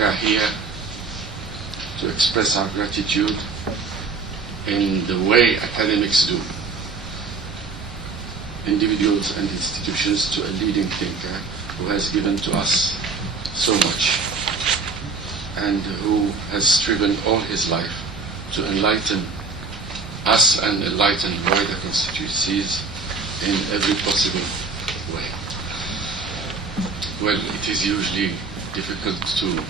we are here to express our gratitude in the way academics do, individuals and institutions, to a leading thinker who has given to us so much and who has striven all his life to enlighten us and enlighten wider constituencies in every possible way. Well, it is usually difficult to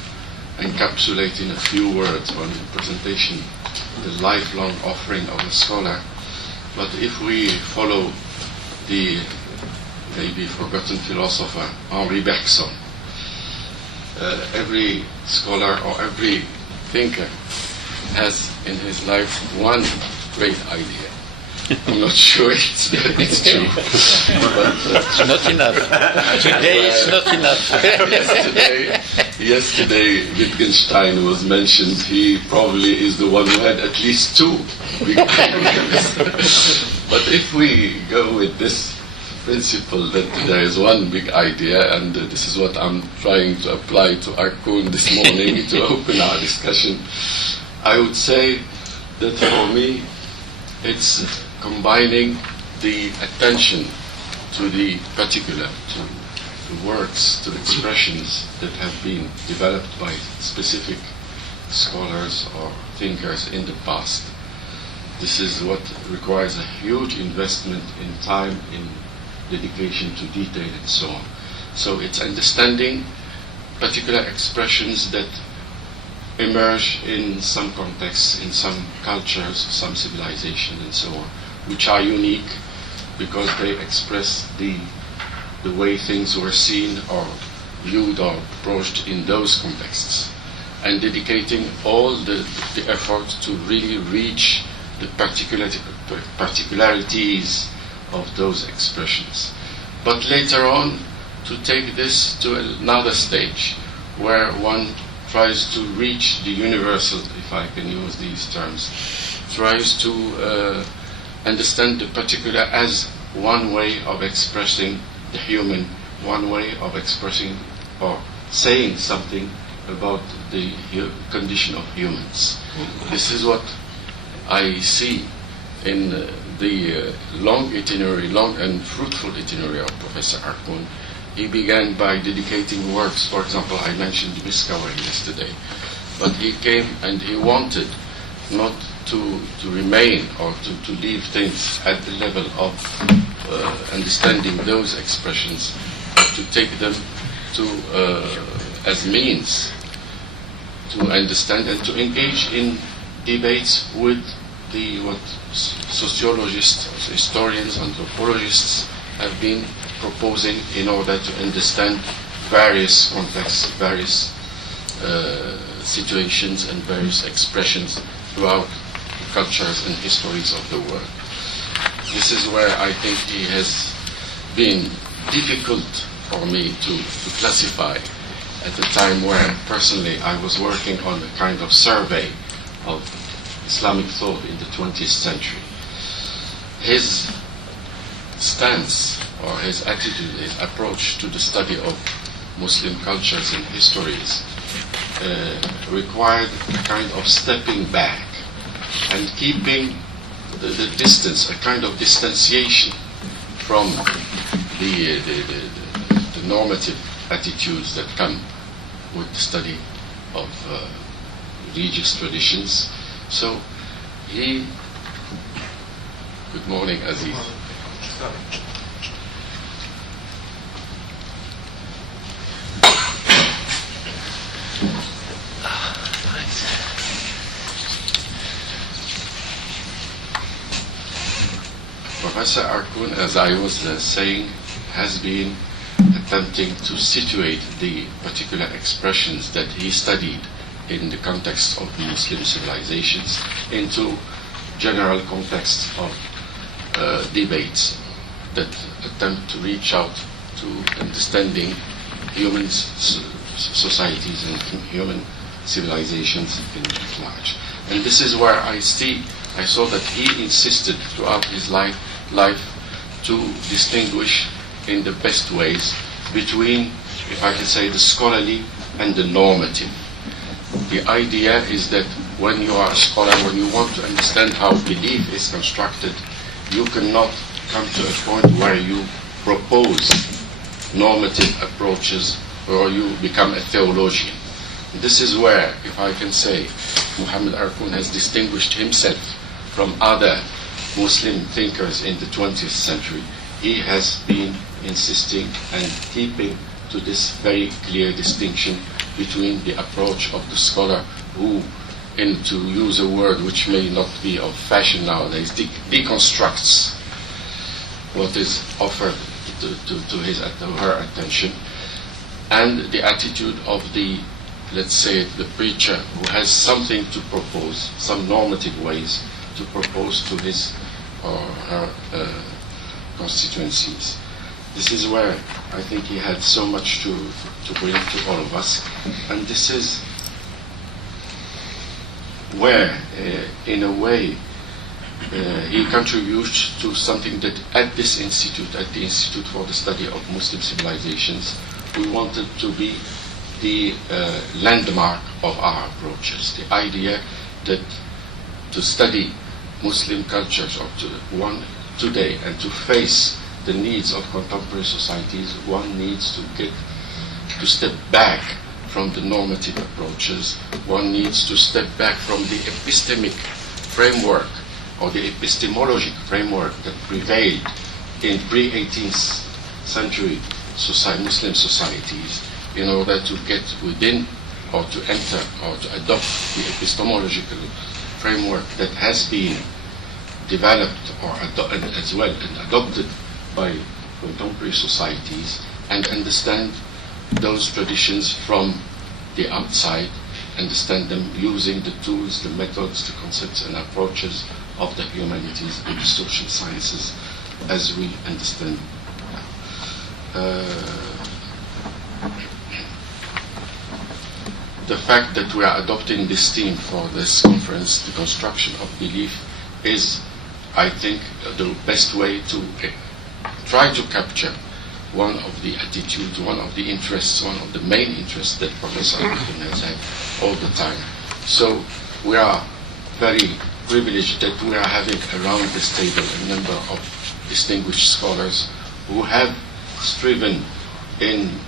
encapsulate in a few words or in a presentation the lifelong offering of a scholar, but if we follow the maybe forgotten philosopher Henri Bergson, every scholar or every thinker has in his life one great idea. I'm not sure it's true. But, it's not enough. Today it's not enough. yesterday Wittgenstein was mentioned. He probably is the one who had at least two big ideas. But if we go with this principle that there is one big idea, and this is what I'm trying to apply to Arkun this morning to open our discussion, I would say that for me it's combining the attention to the particular, to works, to expressions that have been developed by specific scholars or thinkers in the past. This is what requires a huge investment in time, in dedication to detail and so on. So it's understanding particular expressions that emerge in some contexts, in some cultures, some civilization and so on, which are unique because they express the way things were seen or viewed or approached in those contexts, and dedicating all the effort to really reach the particularities of those expressions. But later on, to take this to another stage where one tries to reach the universal, if I can use these terms, tries to understand the particular as one way of expressing the human, one way of expressing or saying something about the condition of humans. This is what I see in the long and fruitful itinerary of Professor Arkun. He began by dedicating works. For example, I mentioned Discovery yesterday, but he came and he wanted not to remain or to leave things at the level of understanding those expressions, but to take them to as means to understand and to engage in debates with what sociologists, historians, anthropologists have been proposing in order to understand various contexts, various situations and various expressions throughout cultures and histories of the world. This is where I think it has been difficult for me to classify at the time where personally I was working on a kind of survey of Islamic thought in the 20th century. His stance or his attitude, his approach to the study of Muslim cultures and histories required a kind of stepping back and keeping the distance, a kind of distanciation from the normative attitudes that come with the study of religious traditions. So he... Good morning, Aziz. Professor Arkun, as I was saying, has been attempting to situate the particular expressions that he studied in the context of Muslim civilizations into general context of debates that attempt to reach out to understanding human societies and human civilizations in large. And this is where I saw that he insisted throughout his life to distinguish in the best ways between, if I can say, the scholarly and the normative. The idea is that when you are a scholar, when you want to understand how belief is constructed, you cannot come to a point where you propose normative approaches or you become a theologian. This is where, if I can say, Muhammad Arkoun has distinguished himself from other Muslim thinkers in the 20th century. He has been insisting and keeping to this very clear distinction between the approach of the scholar who, and to use a word which may not be of fashion nowadays, deconstructs what is offered to his or her attention, and the attitude of the, let's say, the preacher who has something to propose, some normative ways to propose to his or her constituencies. This is where I think he had so much to bring to all of us, and this is where, in a way, he contributes to something that at this institute, at the Institute for the Study of Muslim Civilizations, we wanted to be the landmark of our approaches. The idea that to study Muslim cultures or today and to face the needs of contemporary societies, one needs to step back from the normative approaches. One needs to step back from the epistemic framework or the epistemologic framework that prevailed in pre-18th century Muslim societies in order to get within or to enter or to adopt the epistemological framework that has been developed or as well and adopted by contemporary societies, and understand those traditions from the outside, understand them using the tools, the methods, the concepts and approaches of the humanities and the social sciences as we understand them. The fact that we are adopting this theme for this conference, the construction of belief, is, I think, the best way to try to capture one of the attitudes, one of the interests, one of the main interests that Professor Arkoun has had all the time. So we are very privileged that we are having around this table a number of distinguished scholars who have striven in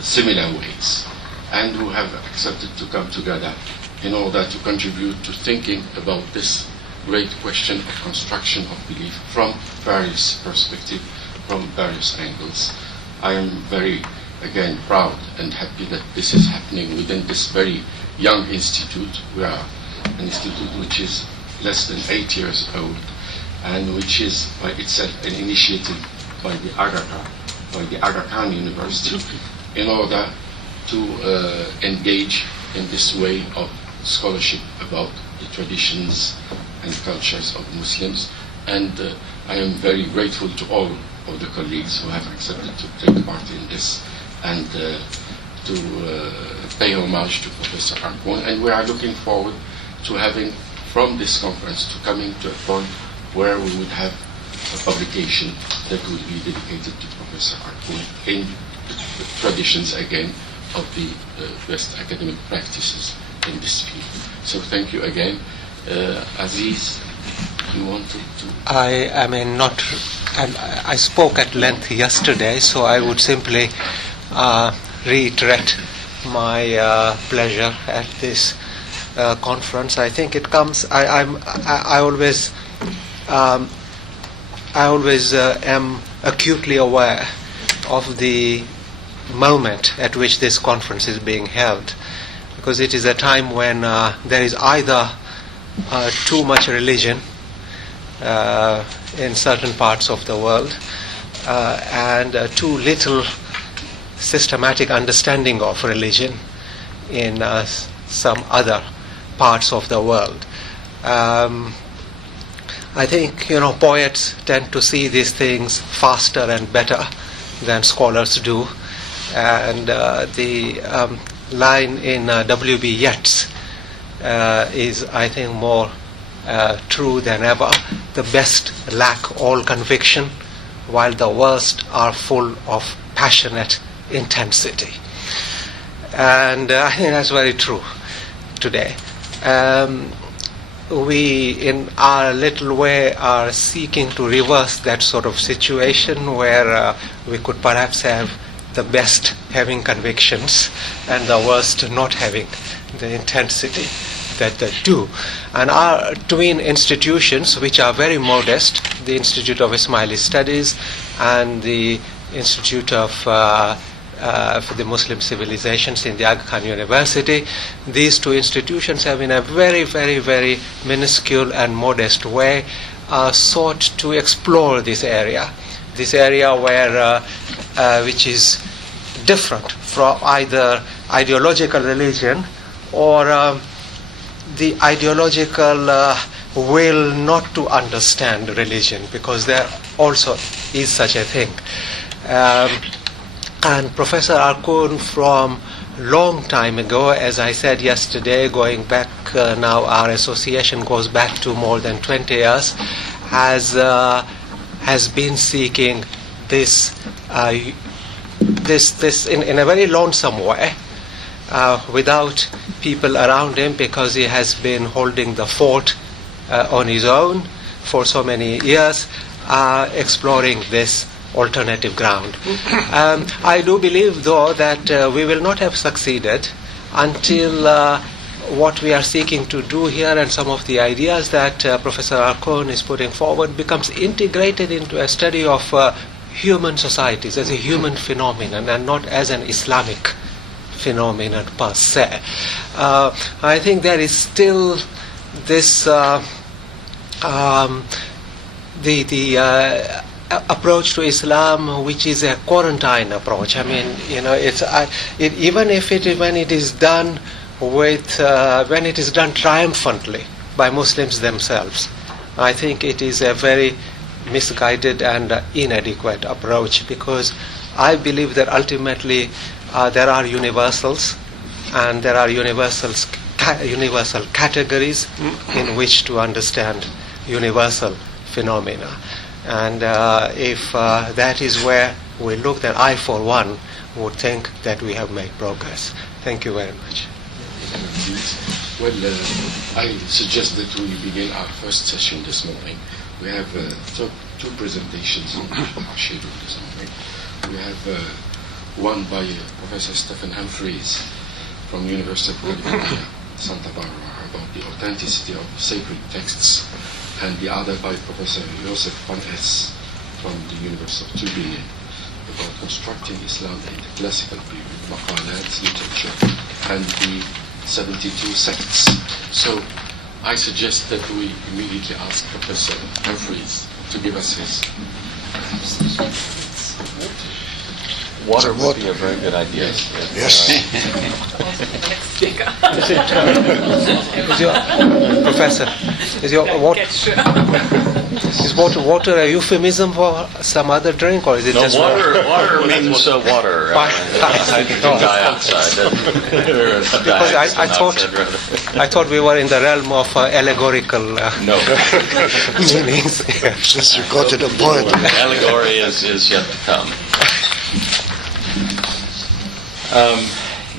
similar ways and who have accepted to come together in order to contribute to thinking about this great question of construction of belief from various perspectives, from various angles. I am very, again, proud and happy that this is happening within this very young institute. We are an institute which is less than 8 years old and which is by itself an initiative by the Aga Khan University in order to engage in this way of scholarship about the traditions and cultures of Muslims, and I am very grateful to all of the colleagues who have accepted to take part in this and to pay homage to Professor Arkoun, and we are looking forward to having from this conference to coming to a point where we would have a publication that would be dedicated to Professor Arkoun in the traditions again of the best academic practices in this field. So thank you again. Aziz, you wanted to? I spoke at length yesterday, so I would simply reiterate my pleasure at this conference. I think it comes. I always am acutely aware of the moment at which this conference is being held, because it is a time when there is either too much religion in certain parts of the world and too little systematic understanding of religion in some other parts of the world. I think poets tend to see these things faster and better than scholars do, and the line in W.B. Yeats is, I think, more true than ever. The best lack all conviction, while the worst are full of passionate intensity. And I think that's very true today. We, in our little way, are seeking to reverse that sort of situation where we could perhaps have the best having convictions and the worst not having the intensity that they do. And our twin institutions, which are very modest, the Institute of Ismaili Studies and the Institute of for the Muslim Civilisations in the Aga Khan University, these two institutions have in a very, very, very minuscule and modest way sought to explore this area where which is different from either ideological religion or the ideological will not to understand religion, because there also is such a thing. And Professor Arkoun, from long time ago, as I said yesterday, going back now, our association goes back to more than 20 years, has been seeking this in a very lonesome way, without people around him, because he has been holding the fort on his own for so many years, exploring this alternative ground. I do believe, though, that we will not have succeeded until what we are seeking to do here and some of the ideas that Professor Arkoun is putting forward becomes integrated into a study of human societies as a human phenomenon and not as an Islamic phenomenon per se. I think there is still this approach to Islam, which is a quarantine approach. I mean, it's even if when it is done when it is done triumphantly by Muslims themselves, I think it is a very misguided and inadequate approach, because I believe that ultimately there are universals, and there are universal categories in which to understand universal phenomena. And if that is where we look, then I, for one, would think that we have made progress. Thank you very much. Well, I suggest that we begin our first session this morning. We have two presentations scheduled this morning. We have one by Professor Stephen Humphreys from the University of California, Santa Barbara, about the authenticity of sacred texts, and the other by Professor Joseph van Es from the University of Tübingen, about constructing Islam in the classical period, maqalat, literature, and the 72 sects. So I suggest that we immediately ask Professor Humphreys to give us his. Water would be a very good idea. Yes. Professor, is water a euphemism for some other drink, or is it just water means water. Hydrogen dioxide. Because I thought we were in the realm of allegorical meanings. Since you got to the point. Allegory is yet to come.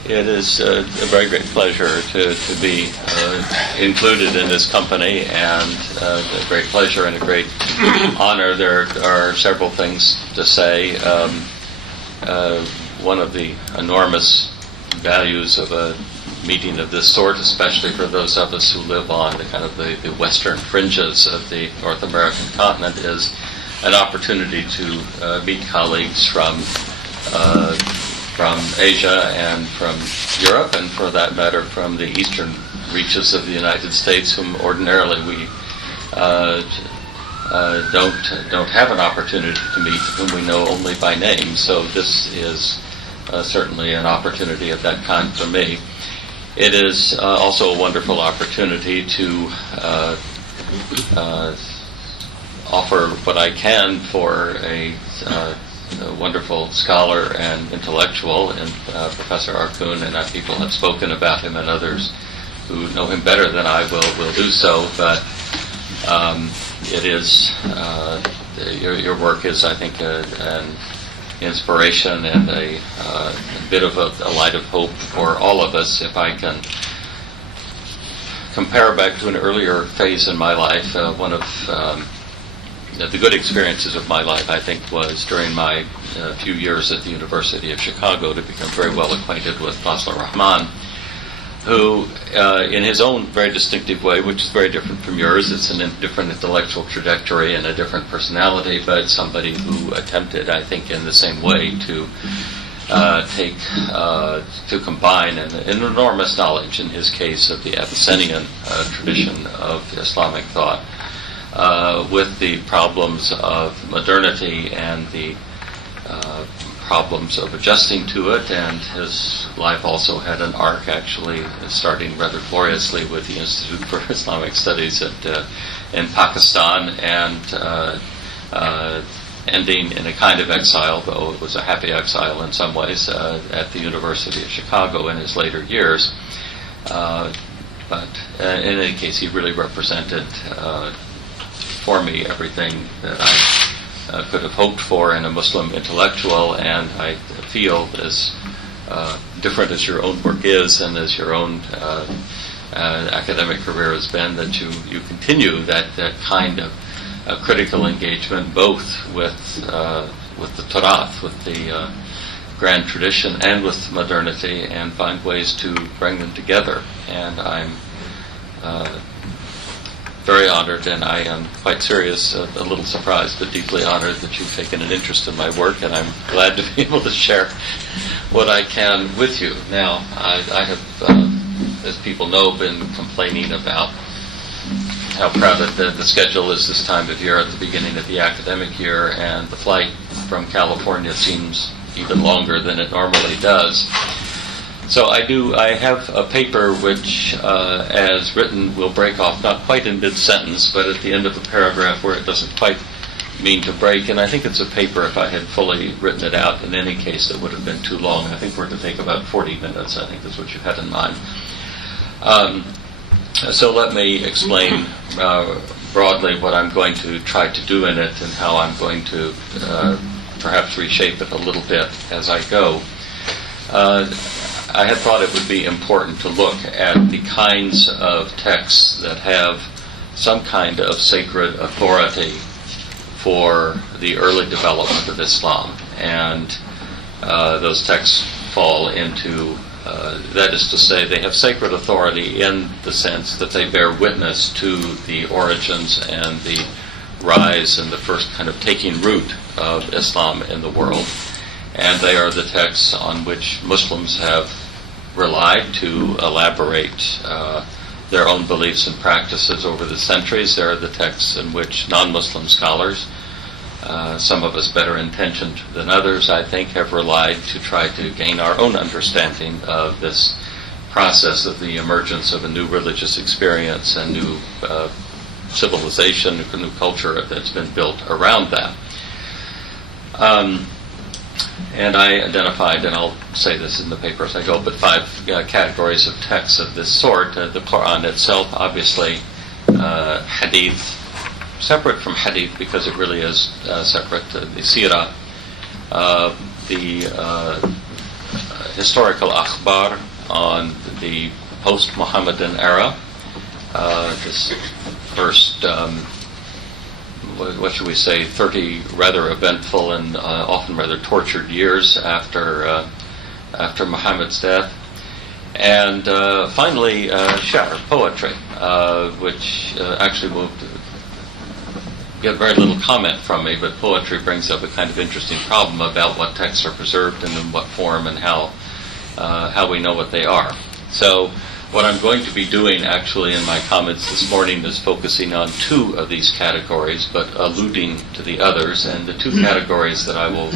It is a very great pleasure to be included in this company, and a great pleasure and a great honor. There are several things to say. One of the enormous values of a meeting of this sort, especially for those of us who live on the kind of the western fringes of the North American continent, is an opportunity to meet colleagues from Asia and from Europe, and for that matter from the eastern reaches of the United States, whom ordinarily we don't have an opportunity to meet, whom we know only by name. So this is certainly an opportunity of that kind for me. It is also a wonderful opportunity to offer what I can for a wonderful scholar and intellectual, and Professor Arkoun, and people have spoken about him, and others who know him better than I will do so. But it is your work is, I think, an inspiration and a bit of a light of hope for all of us. If I can compare back to an earlier phase in my life, one of the good experiences of my life, I think, was during my few years at the University of Chicago to become very well acquainted with Fazl Rahman, who, in his own very distinctive way, which is very different from yours, it's a different intellectual trajectory and a different personality, but somebody who attempted, I think, in the same way to to combine an enormous knowledge, in his case, of the Abyssinian tradition of Islamic thought with the problems of modernity and the problems of adjusting to it. And his life also had an arc, actually, starting rather gloriously with the Institute for Islamic Studies in Pakistan, and ending in a kind of exile, though it was a happy exile in some ways, at the University of Chicago in his later years. But in any case, he really represented for me everything that I could have hoped for in a Muslim intellectual, and I feel, as different as your own work is and as your own academic career has been, that you continue that kind of critical engagement, both with the Turath, with the grand tradition, and with modernity, and find ways to bring them together. And I'm very honored, and I am quite serious, a little surprised, but deeply honored that you've taken an interest in my work, and I'm glad to be able to share what I can with you. Now, I have, as people know, been complaining about how crowded the schedule is this time of year at the beginning of the academic year, and the flight from California seems even longer than it normally does. So I have a paper which, as written, will break off not quite in mid-sentence, but at the end of a paragraph where it doesn't quite mean to break. And I think it's a paper, if I had fully written it out, in any case, that would have been too long. I think we're to take about 40 minutes, I think is what you had in mind. So let me explain broadly what I'm going to try to do in it, and how I'm going to perhaps reshape it a little bit as I go. I had thought it would be important to look at the kinds of texts that have some kind of sacred authority for the early development of Islam. And those texts fall into, that is to say, they have sacred authority in the sense that they bear witness to the origins and the rise and the first kind of taking root of Islam in the world. And they are the texts on which Muslims have relied to elaborate their own beliefs and practices over the centuries. They are the texts in which non-Muslim scholars, some of us better intentioned than others, I think, have relied to try to gain our own understanding of this process of the emergence of a new religious experience and new civilization, a new culture that's been built around that. And I identified, and I'll say this in the paper as I go, but 5 categories of texts of this sort. The Quran itself, obviously, Hadith, separate from Hadith because it really is separate, the Sirah, the historical akhbar on the post-Muhammadan era, this first what should we say, 30 rather eventful and often rather tortured years after Muhammad's death. And finally, Sha'r, poetry, which actually will get very little comment from me, but poetry brings up a kind of interesting problem about what texts are preserved and in what form and how we know what they are. So what I'm going to be doing actually in my comments this morning is focusing on 2 of these categories, but alluding to the others. And the 2 categories that I will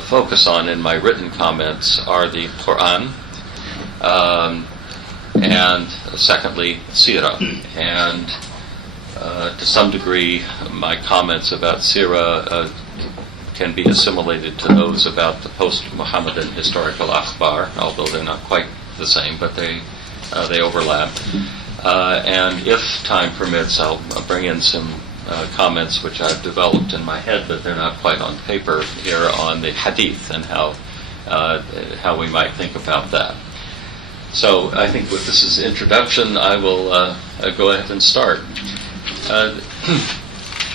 focus on in my written comments are the Quran and secondly, Sirah. And to some degree, my comments about Sirah can be assimilated to those about the post-Muhammadan historical akhbar, although they're not quite the same, but they overlap. And if time permits, I'll bring in some comments which I've developed in my head, but they're not quite on paper here, on the Hadith and how we might think about that. So I think with this as introduction, I will go ahead and start.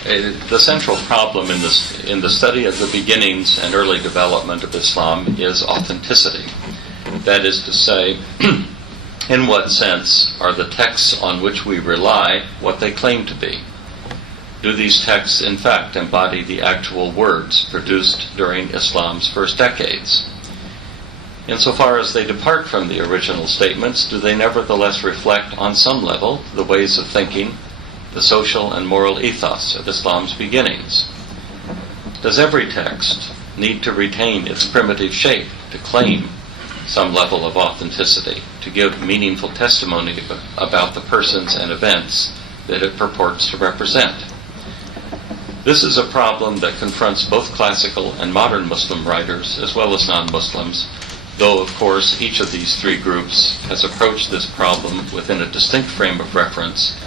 The central problem in the study of the beginnings and early development of Islam is authenticity. That is to say, in what sense are the texts on which we rely what they claim to be? Do these texts in fact embody the actual words produced during Islam's first decades? Insofar as they depart from the original statements, do they nevertheless reflect on some level the ways of thinking, the social and moral ethos of Islam's beginnings? Does every text need to retain its primitive shape to claim some level of authenticity, to give meaningful testimony about the persons and events that it purports to represent? This is a problem that confronts both classical and modern Muslim writers as well as non-Muslims, though, of course, each of these three groups has approached this problem within a distinct frame of reference,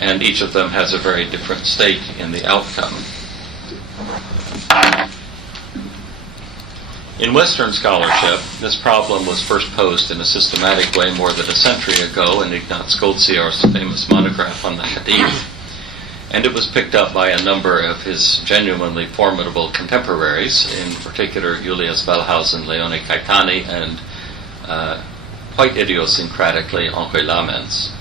and each of them has a very different stake in the outcome. In Western scholarship, this problem was first posed in a systematic way more than a century ago in Ignaz Goldziar's famous monograph on the Hadith, and it was picked up by a number of his genuinely formidable contemporaries, in particular Julius Wellhausen, Leone Caetani, and quite idiosyncratically Henri Lamens.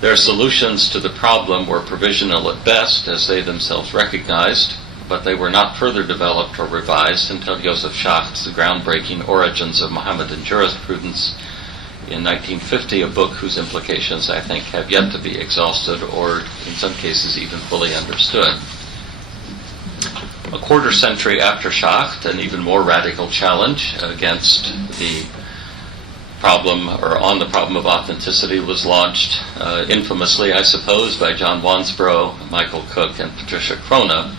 Their solutions to the problem were provisional at best, as they themselves recognized, but they were not further developed or revised until Joseph Schacht's The Groundbreaking Origins of Mohammedan Jurisprudence in 1950, a book whose implications, I think, have yet to be exhausted or, in some cases, even fully understood. A quarter century after Schacht, an even more radical challenge against the problem, or on the problem of authenticity, was launched infamously, I suppose, by John Wansbrough, Michael Cook, and Patricia Crona,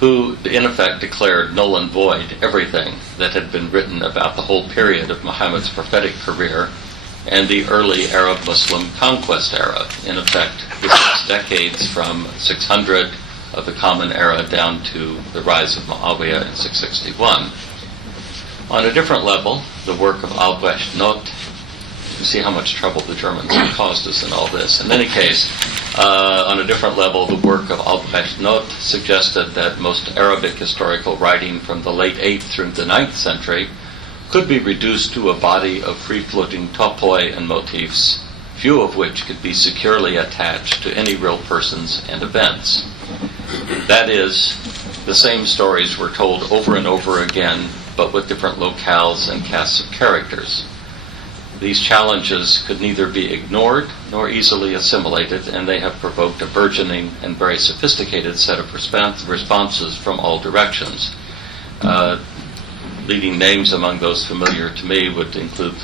who in effect declared null and void everything that had been written about the whole period of Muhammad's prophetic career and the early Arab-Muslim conquest era, in effect the 6 decades from 600 of the Common Era down to the rise of Muawiyah in 661. On a different level, the work of Albrecht Noth, you see how much trouble the Germans have caused us in all this. In any case, on a different level, the work of Albrecht Noth suggested that most Arabic historical writing from the late 8th through the 9th century could be reduced to a body of free-floating topoi and motifs, few of which could be securely attached to any real persons and events. That is, the same stories were told over and over again, but with different locales and casts of characters. These challenges could neither be ignored nor easily assimilated, and they have provoked a burgeoning and very sophisticated set of responses from all directions. Leading names among those familiar to me would include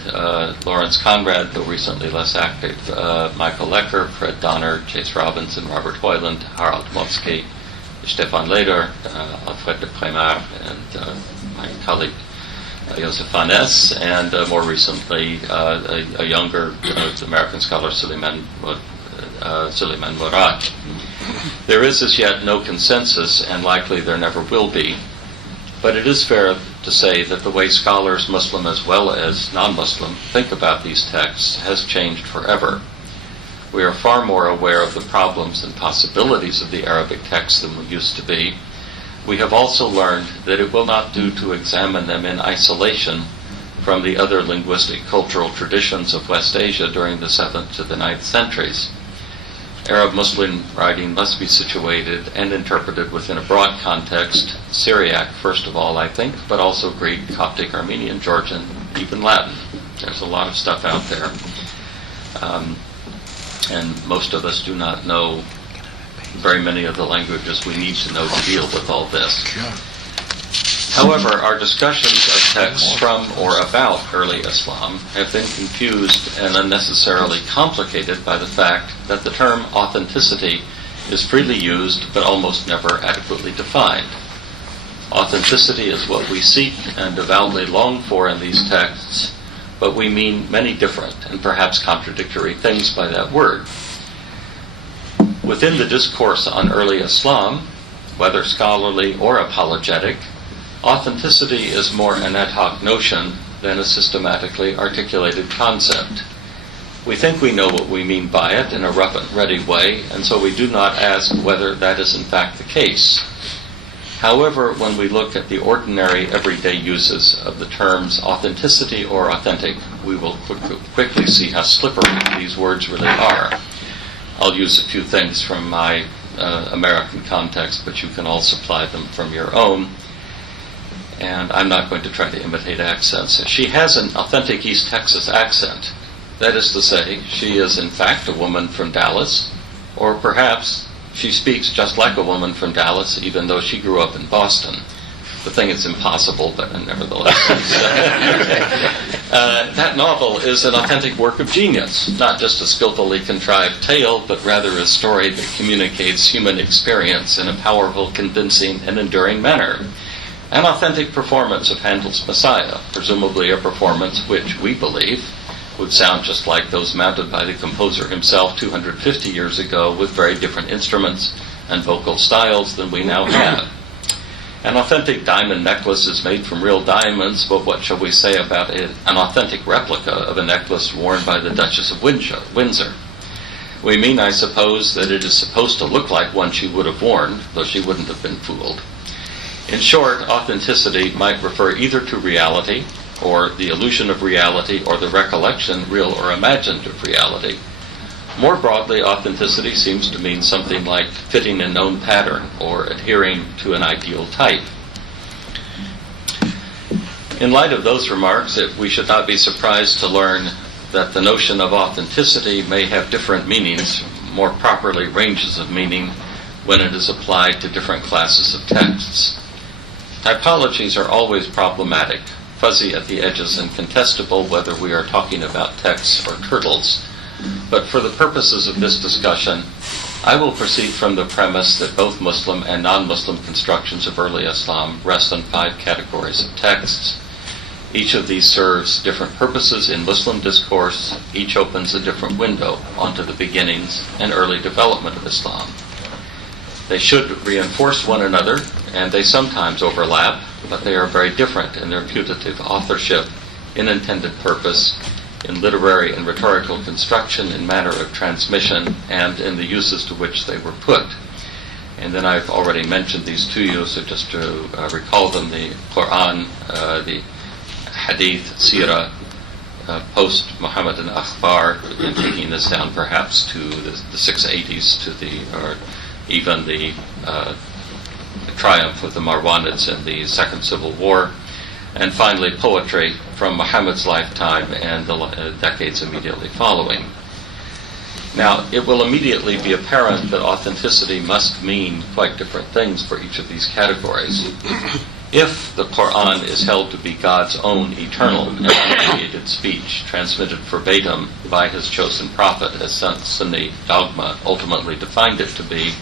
Lawrence Conrad, though recently less active, Michael Lecker, Fred Donner, Chase Robinson, Robert Hoyland, Harald Motzke, Stefan Leder, Alfred de Prémar, and my colleague Joseph Van Ness, and more recently a younger American scholar, Suleiman Murad. There is as yet no consensus, and likely there never will be, but it is fair to say that the way scholars, Muslim as well as non-Muslim, think about these texts has changed forever. We are far more aware of the problems and possibilities of the Arabic text than we used to be. We have also learned that it will not do to examine them in isolation from the other linguistic cultural traditions of West Asia during the 7th to the 9th centuries. Arab-Muslim writing must be situated and interpreted within a broad context, Syriac first of all, I think, but also Greek, Coptic, Armenian, Georgian, even Latin. There's a lot of stuff out there. And most of us do not know very many of the languages we need to know to deal with all this. However, our discussions of texts from or about early Islam have been confused and unnecessarily complicated by the fact that the term authenticity is freely used but almost never adequately defined. Authenticity is what we seek and devoutly long for in these texts, but we mean many different and perhaps contradictory things by that word. Within the discourse on early Islam, whether scholarly or apologetic, authenticity is more an ad hoc notion than a systematically articulated concept. We think we know what we mean by it in a rough and ready way, and so we do not ask whether that is in fact the case. However, when we look at the ordinary everyday uses of the terms authenticity or authentic, we will quickly see how slippery these words really are. I'll use a few things from my American context, but you can all supply them from your own. And I'm not going to try to imitate accents. She has an authentic East Texas accent. That is to say, she is in fact a woman from Dallas, or perhaps she speaks just like a woman from Dallas, even though she grew up in Boston. The thing is impossible, but nevertheless. That novel is an authentic work of genius, not just a skillfully contrived tale, but rather a story that communicates human experience in a powerful, convincing, and enduring manner. An authentic performance of Handel's Messiah, presumably a performance which, we believe, would sound just like those mounted by the composer himself 250 years ago with very different instruments and vocal styles than we now have. An authentic diamond necklace is made from real diamonds, but what shall we say about an authentic replica of a necklace worn by the Duchess of Windsor? We mean, I suppose, that it is supposed to look like one she would have worn, though she wouldn't have been fooled. In short, authenticity might refer either to reality, or the illusion of reality, or the recollection, real or imagined, of reality. More broadly, authenticity seems to mean something like fitting a known pattern or adhering to an ideal type. In light of those remarks, we should not be surprised to learn that the notion of authenticity may have different meanings, more properly ranges of meaning, when it is applied to different classes of texts. Typologies are always problematic, fuzzy at the edges, and contestable whether we are talking about texts or turtles. But for the purposes of this discussion, I will proceed from the premise that both Muslim and non-Muslim constructions of early Islam rest on 5 categories of texts. Each of these serves different purposes in Muslim discourse. Each opens a different window onto the beginnings and early development of Islam. They should reinforce one another, and they sometimes overlap, but they are very different in their putative authorship, in intended purpose, in literary and rhetorical construction, in manner of transmission, and in the uses to which they were put. And then I've already mentioned these to you, so just to recall them, the Quran, the Hadith, Sirah, post-Muhammadan Akhbar, and taking this down perhaps to the 680s, or even the triumph of the Marwanids in the Second Civil War, and finally poetry from Muhammad's lifetime and the decades immediately following. Now, it will immediately be apparent that authenticity must mean quite different things for each of these categories. If the Quran is held to be God's own eternal and unmediated speech, transmitted verbatim by his chosen prophet, as Sunni dogma ultimately defined it to be,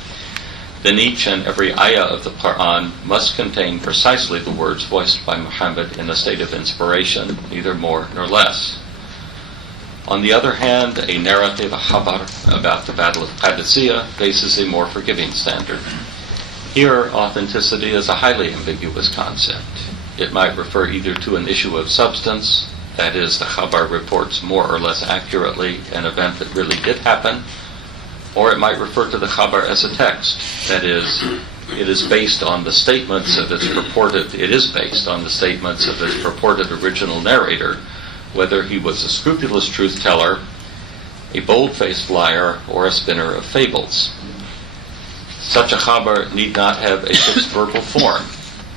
then each and every ayah of the Quran must contain precisely the words voiced by Muhammad in a state of inspiration, neither more nor less. On the other hand, a narrative, a khabar, about the Battle of Qadisiyah faces a more forgiving standard. Here, authenticity is a highly ambiguous concept. It might refer either to an issue of substance, that is, the khabar reports more or less accurately an event that really did happen, or it might refer to the khabar as a text, that is, it is based on the statements of its purported original narrator, whether he was a scrupulous truth-teller, a bold-faced liar, or a spinner of fables. Such a khabar need not have a fixed verbal form.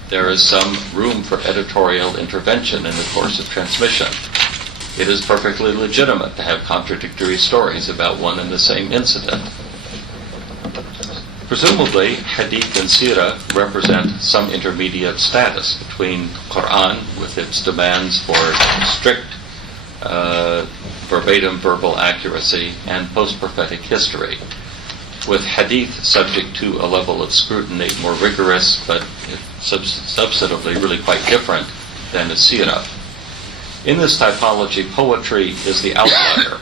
There is some room for editorial intervention in the course of transmission. It is perfectly legitimate to have contradictory stories about one and the same incident. Presumably, Hadith and Sirah represent some intermediate status between Quran, with its demands for strict verbatim verbal accuracy, and post-prophetic history, with Hadith subject to a level of scrutiny more rigorous, but substantively really quite different than is Sirah. In this typology, poetry is the outlier.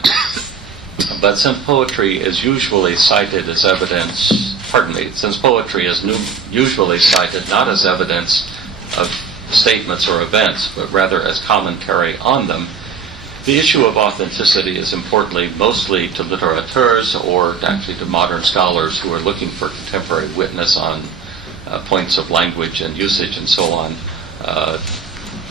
But since poetry is usually cited as evidence, since poetry is usually cited not as evidence of statements or events, but rather as commentary on them, the issue of authenticity is importantly mostly to littérateurs or actually to modern scholars who are looking for contemporary witness on points of language and usage and so on,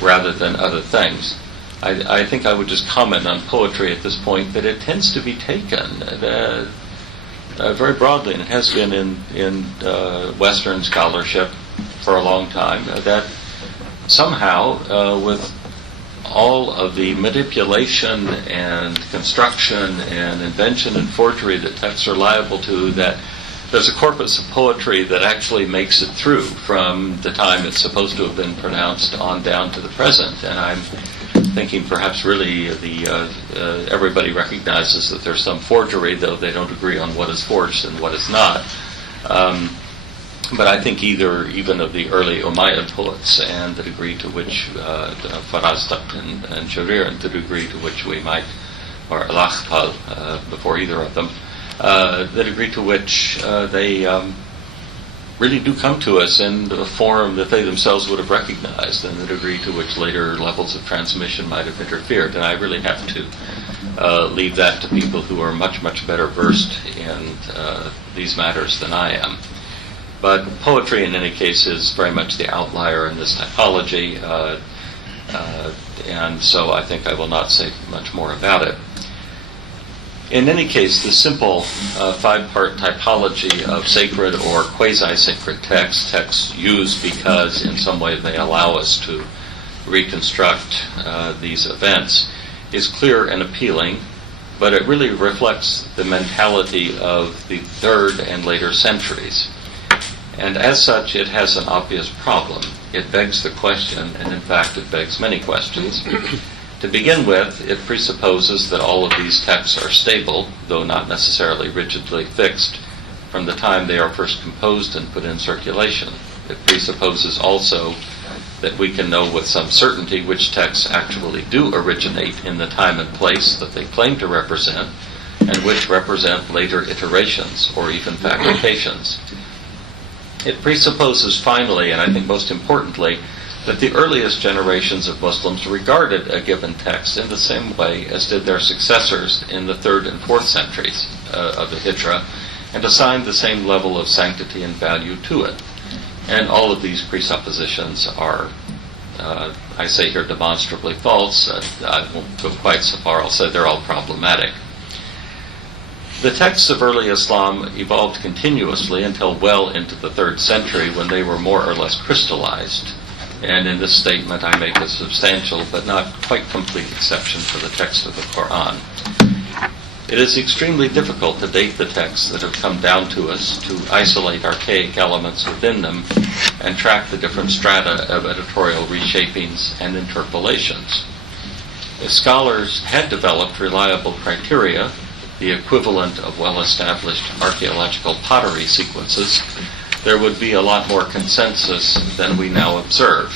rather than other things. I think I would just comment on poetry at this point that it tends to be taken very broadly, and it has been in Western scholarship for a long time, that somehow with all of the manipulation and construction and invention and forgery that texts are liable to, that there's a corpus of poetry that actually makes it through from the time it's supposed to have been pronounced on down to the present. And I'm thinking perhaps really everybody recognizes that there's some forgery, though they don't agree on what is forged and what is not. But I think even of the early Umayyad poets and the degree to which Farazdaq and Jarir, and the degree to which we might, or Al-Akhtal before either of them, the degree to which they really do come to us in a form that they themselves would have recognized, and the degree to which later levels of transmission might have interfered. And I really have to leave that to people who are much, much better versed in these matters than I am. But poetry, in any case, is very much the outlier in this typology, and so I think I will not say much more about it. In any case, the simple five-part typology of sacred or quasi-sacred texts used because in some way they allow us to reconstruct these events, is clear and appealing, but it really reflects the mentality of the 3rd and later centuries. And as such, it has an obvious problem. It begs the question, and in fact it begs many questions. To begin with, it presupposes that all of these texts are stable, though not necessarily rigidly fixed, from the time they are first composed and put in circulation. It presupposes also that we can know with some certainty which texts actually do originate in the time and place that they claim to represent, and which represent later iterations or even fabrications. It presupposes finally, and I think most importantly, that the earliest generations of Muslims regarded a given text in the same way as did their successors in the 3rd and 4th centuries of the Hijra, and assigned the same level of sanctity and value to it. And all of these presuppositions are, I say here, demonstrably false. I won't go quite so far. I'll say they're all problematic. The texts of early Islam evolved continuously until well into the 3rd century, when they were more or less crystallized. And in this statement I make a substantial but not quite complete exception for the text of the Quran. It is extremely difficult to date the texts that have come down to us, to isolate archaic elements within them, and track the different strata of editorial reshapings and interpolations. If scholars had developed reliable criteria, the equivalent of well-established archaeological pottery sequences, there would be a lot more consensus than we now observe.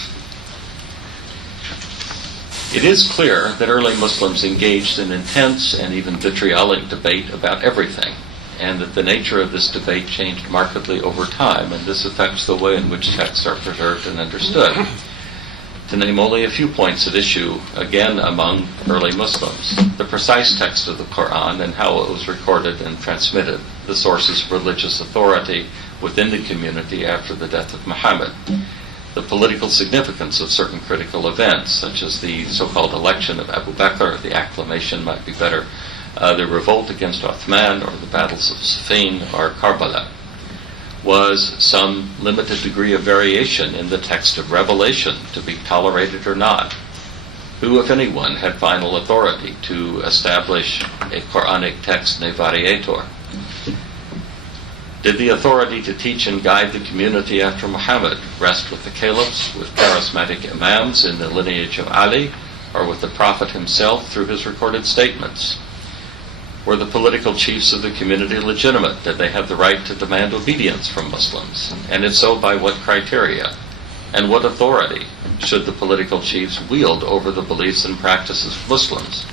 It is clear that early Muslims engaged in intense and even vitriolic debate about everything, and that the nature of this debate changed markedly over time, and this affects the way in which texts are preserved and understood. To name only a few points at issue, again among early Muslims: the precise text of the Quran and how it was recorded and transmitted, the sources of religious authority within the community after the death of Muhammad, the political significance of certain critical events, such as the so-called election of Abu Bakr, the acclamation might be better, the revolt against Uthman, or the battles of Siffin or Karbala. Was some limited degree of variation in the text of Revelation to be tolerated or not? Who, if anyone, had final authority to establish a Quranic text ne varietor? Did the authority to teach and guide the community after Muhammad rest with the caliphs, with charismatic imams in the lineage of Ali, or with the Prophet himself through his recorded statements? Were the political chiefs of the community legitimate? Did they have the right to demand obedience from Muslims? And if so, by what criteria? And what authority should the political chiefs wield over the beliefs and practices of Muslims?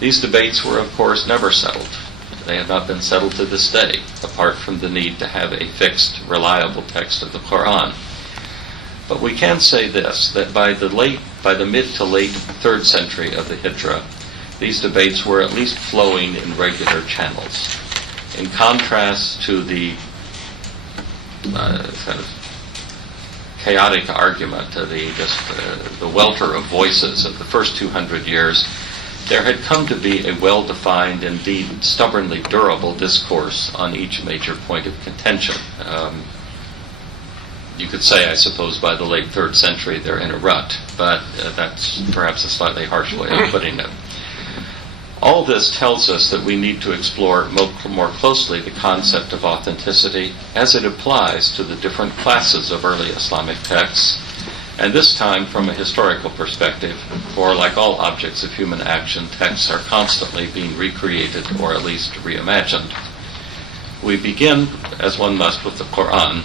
These debates were, of course, never settled, They have not been settled to this day, apart from the need to have a fixed, reliable text of the Quran. But we can say this, that by the mid to late 3rd century of the Hijra, these debates were at least flowing in regular channels. In contrast to the kind of chaotic argument, the welter of voices of the first 200 years, there had come to be a well-defined, indeed stubbornly durable discourse on each major point of contention. You could say, I suppose, by the late 3rd century they're in a rut, but that's perhaps a slightly harsh way of putting it. All this tells us that we need to explore more closely the concept of authenticity as it applies to the different classes of early Islamic texts, and this time from a historical perspective, for like all objects of human action, texts are constantly being recreated or at least reimagined. We begin, as one must, with the Quran,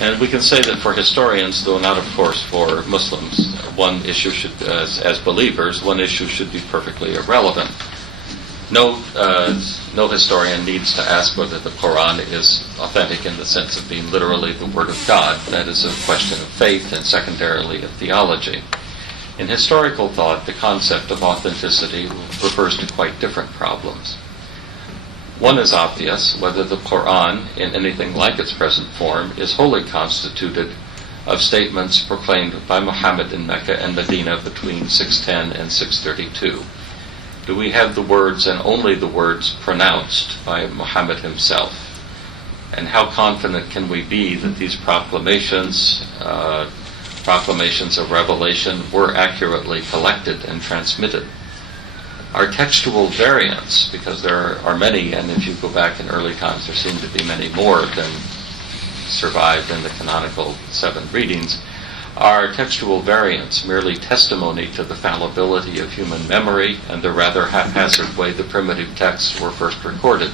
and we can say that for historians, though not of course for Muslims, one issue should, as believers, one issue should be perfectly irrelevant. No historian needs to ask whether the Quran is authentic in the sense of being literally the Word of God. That is a question of faith and secondarily of theology. In historical thought, the concept of authenticity refers to quite different problems. One is obvious, whether the Quran, in anything like its present form, is wholly constituted of statements proclaimed by Muhammad in Mecca and Medina between 610 and 632. Do we have the words and only the words pronounced by Muhammad himself? And how confident can we be that these proclamations of revelation, were accurately collected and transmitted? Our textual variants, because there are many, and if you go back in early times there seem to be many more than survived in the canonical 7 readings, are textual variants merely testimony to the fallibility of human memory and the rather haphazard way the primitive texts were first recorded?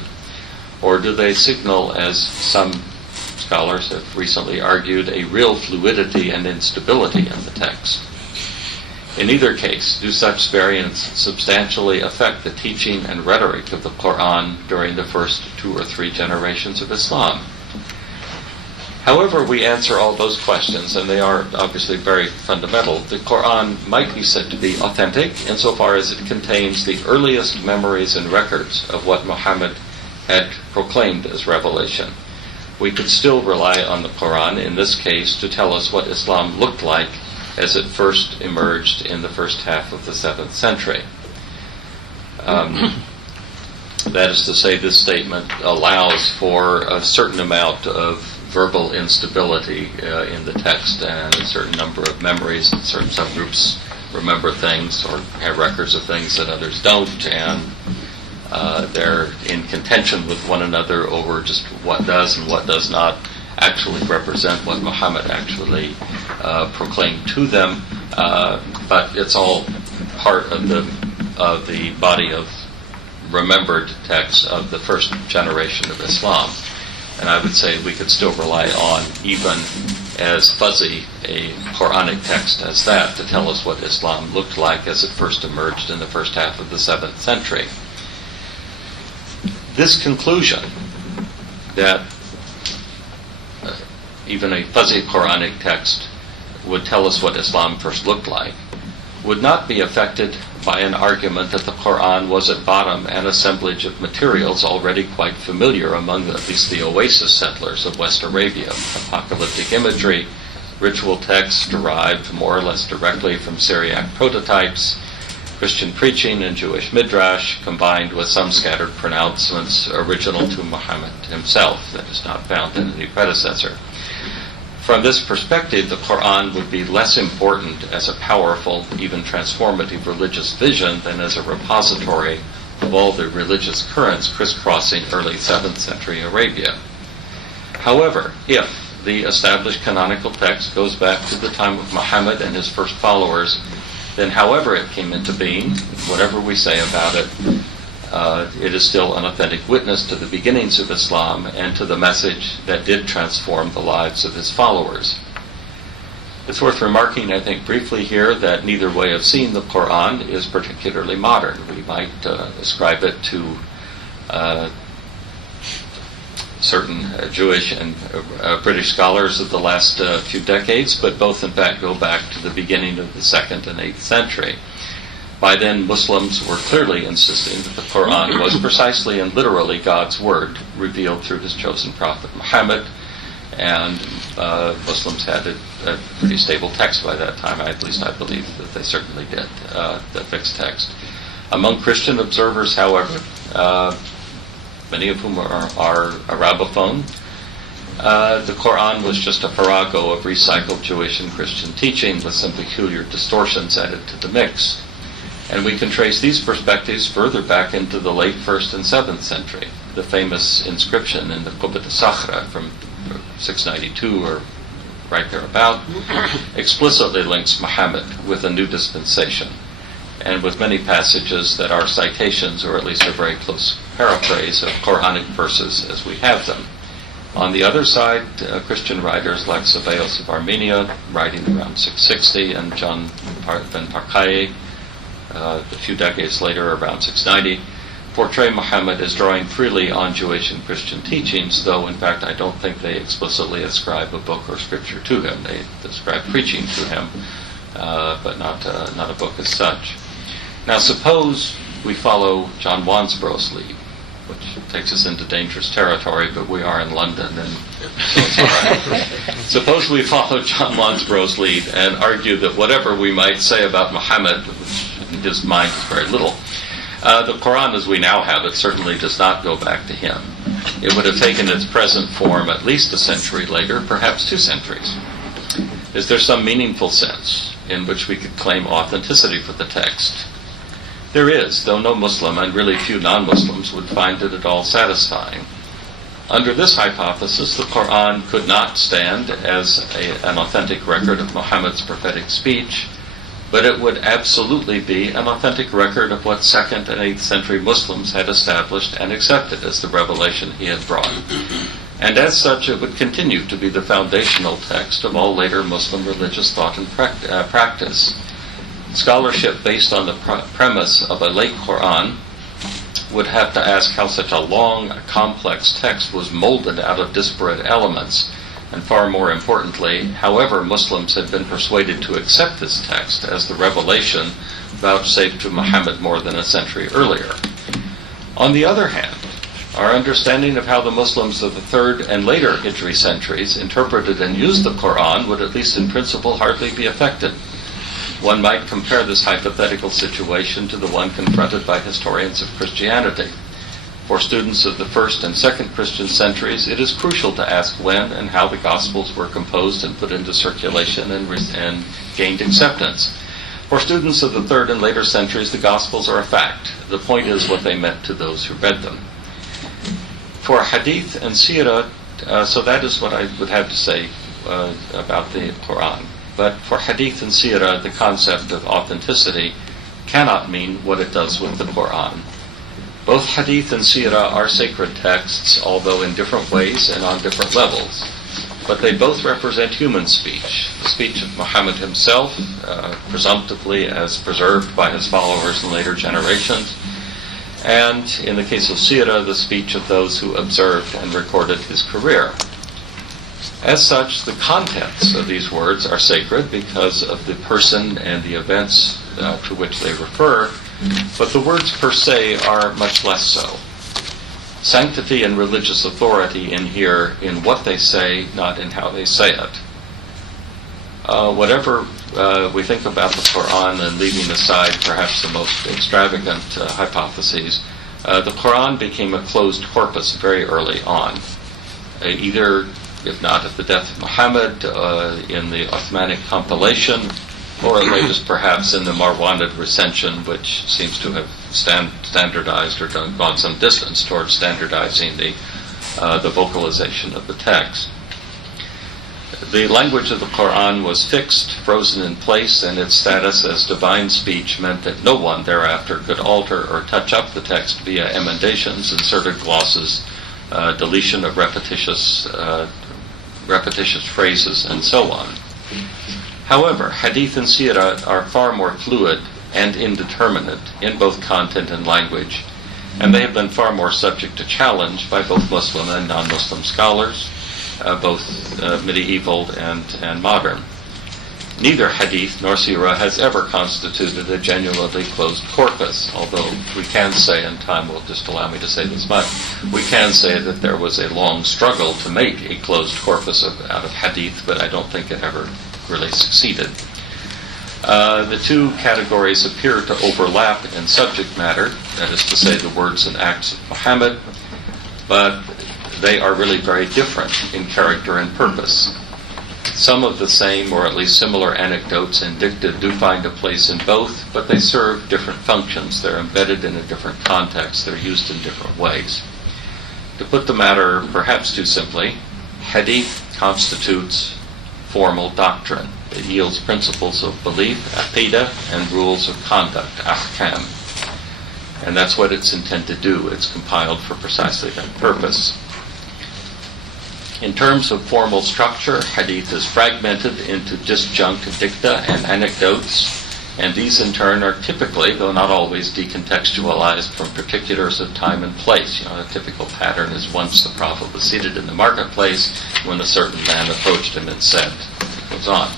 Or do they signal, as some scholars have recently argued, a real fluidity and instability in the text? In either case, do such variants substantially affect the teaching and rhetoric of the Quran during the first 2 or 3 generations of Islam? However we answer all those questions, and they are obviously very fundamental, the Quran might be said to be authentic insofar as it contains the earliest memories and records of what Muhammad had proclaimed as revelation. We could still rely on the Quran in this case to tell us what Islam looked like as it first emerged in the first half of the 7th century. That is to say, this statement allows for a certain amount of verbal instability in the text and a certain number of memories. Certain subgroups remember things or have records of things that others don't, and they're in contention with one another over just what does and what does not actually represent what Muhammad actually proclaimed to them, but it's all part of the body of remembered texts of the first generation of Islam. And I would say we could still rely on even as fuzzy a Quranic text as that to tell us what Islam looked like as it first emerged in the first half of the 7th century. This conclusion that even a fuzzy Quranic text would tell us what Islam first looked like would not be affected by an argument that the Quran was at bottom an assemblage of materials already quite familiar among at least the oasis settlers of West Arabia. Apocalyptic imagery, ritual texts derived more or less directly from Syriac prototypes, Christian preaching and Jewish midrash, combined with some scattered pronouncements original to Muhammad himself that is not found in any predecessor. From this perspective, the Quran would be less important as a powerful, even transformative religious vision than as a repository of all the religious currents crisscrossing early 7th century Arabia. However, if the established canonical text goes back to the time of Muhammad and his first followers, then however it came into being, whatever we say about it, it is still an authentic witness to the beginnings of Islam and to the message that did transform the lives of his followers. It's worth remarking, I think, briefly here that neither way of seeing the Quran is particularly modern. We might ascribe it to certain Jewish and British scholars of the last few decades, but both in fact go back to the beginning of the 2nd and 8th century. By then, Muslims were clearly insisting that the Quran was precisely and literally God's word, revealed through his chosen prophet Muhammad, and Muslims had a pretty stable text by that time. At least I believe that they certainly did, the fixed text. Among Christian observers, however, many of whom are Arabophone, the Quran was just a farrago of recycled Jewish and Christian teaching with some peculiar distortions added to the mix. And we can trace these perspectives further back into the late 1st and 7th century. The famous inscription in the Qubbat al-Sakhra from 692 or right thereabout explicitly links Muhammad with a new dispensation, and with many passages that are citations, or at least a very close paraphrase of Quranic verses as we have them. On the other side, Christian writers like Sabaeus of Armenia, writing around 660, and John ben Parkaye, a few decades later, around 690, portray Muhammad as drawing freely on Jewish and Christian teachings, though in fact I don't think they explicitly ascribe a book or scripture to him. They ascribe preaching to him, but not a book as such. Now suppose we follow John Wansbrough's lead, which takes us into dangerous territory, but we are in London, and so it's all right. Suppose we follow John Wansbrough's lead and argue that whatever we might say about Muhammad, which in his mind is very little, the Quran as we now have it certainly does not go back to him. It would have taken its present form at least a century later, perhaps 2 centuries. Is there some meaningful sense in which we could claim authenticity for the text? There is, though no Muslim, and really few non-Muslims, would find it at all satisfying. Under this hypothesis, the Quran could not stand as an authentic record of Muhammad's prophetic speech, but it would absolutely be an authentic record of what 2nd and 8th century Muslims had established and accepted as the revelation he had brought. And as such, it would continue to be the foundational text of all later Muslim religious thought and practice. Scholarship based on the premise of a late Quran would have to ask how such a long, complex text was molded out of disparate elements, and far more importantly, however Muslims had been persuaded to accept this text as the revelation vouchsafed to Muhammad more than a century earlier. On the other hand, our understanding of how the Muslims of the 3rd and later Hijri centuries interpreted and used the Quran would, at least in principle, hardly be affected. One might compare this hypothetical situation to the one confronted by historians of Christianity. For students of the 1st and 2nd Christian centuries, it is crucial to ask when and how the Gospels were composed and put into circulation and gained acceptance. For students of the 3rd and later centuries, the Gospels are a fact. The point is what they meant to those who read them. For Hadith and Sirah, so that is what I would have to say about the Quran. But for Hadith and Sirah, the concept of authenticity cannot mean what it does with the Quran. Both Hadith and Sirah are sacred texts, although in different ways and on different levels. But they both represent human speech, the speech of Muhammad himself, presumptively as preserved by his followers in later generations, and in the case of Sirah, the speech of those who observed and recorded his career. As such, the contents of these words are sacred because of the person and the events to which they refer, but the words per se are much less so. Sanctity and religious authority inhere in what they say, not in how they say it. Whatever we think about the Quran, and leaving aside perhaps the most extravagant hypotheses, the Quran became a closed corpus very early on. Either, if not at the death of Muhammad, in the Uthmanic compilation, or at latest perhaps in the Marwanid recension, which seems to have standardized or gone some distance towards standardizing the vocalization of the text. The language of the Quran was fixed, frozen in place, and its status as divine speech meant that no one thereafter could alter or touch up the text via emendations, inserted glosses, deletion of repetitious phrases, and so on. However, Hadith and Sirah are far more fluid and indeterminate in both content and language, And they have been far more subject to challenge by both Muslim and non-Muslim scholars, both medieval and modern. Neither hadith nor seerah has ever constituted a genuinely closed corpus, although we can say, and time will just allow me to say this much, we can say that there was a long struggle to make a closed corpus out of hadith, but I don't think it ever really succeeded. The two categories appear to overlap in subject matter, that is to say the words and acts of Muhammad, but they are really very different in character and purpose. Some of the same, or at least similar anecdotes and dicta do find a place in both, but they serve different functions. They're embedded in a different context. They're used in different ways. To put the matter perhaps too simply, hadith constitutes formal doctrine. It yields principles of belief, aqidah, and rules of conduct, ahkam. And that's what it's intended to do. It's compiled for precisely that purpose. In terms of formal structure, hadith is fragmented into disjunct dicta and anecdotes, and these in turn are typically, though not always, decontextualized from particulars of time and place. A typical pattern is once the Prophet was seated in the marketplace when a certain man approached him and said, it goes on.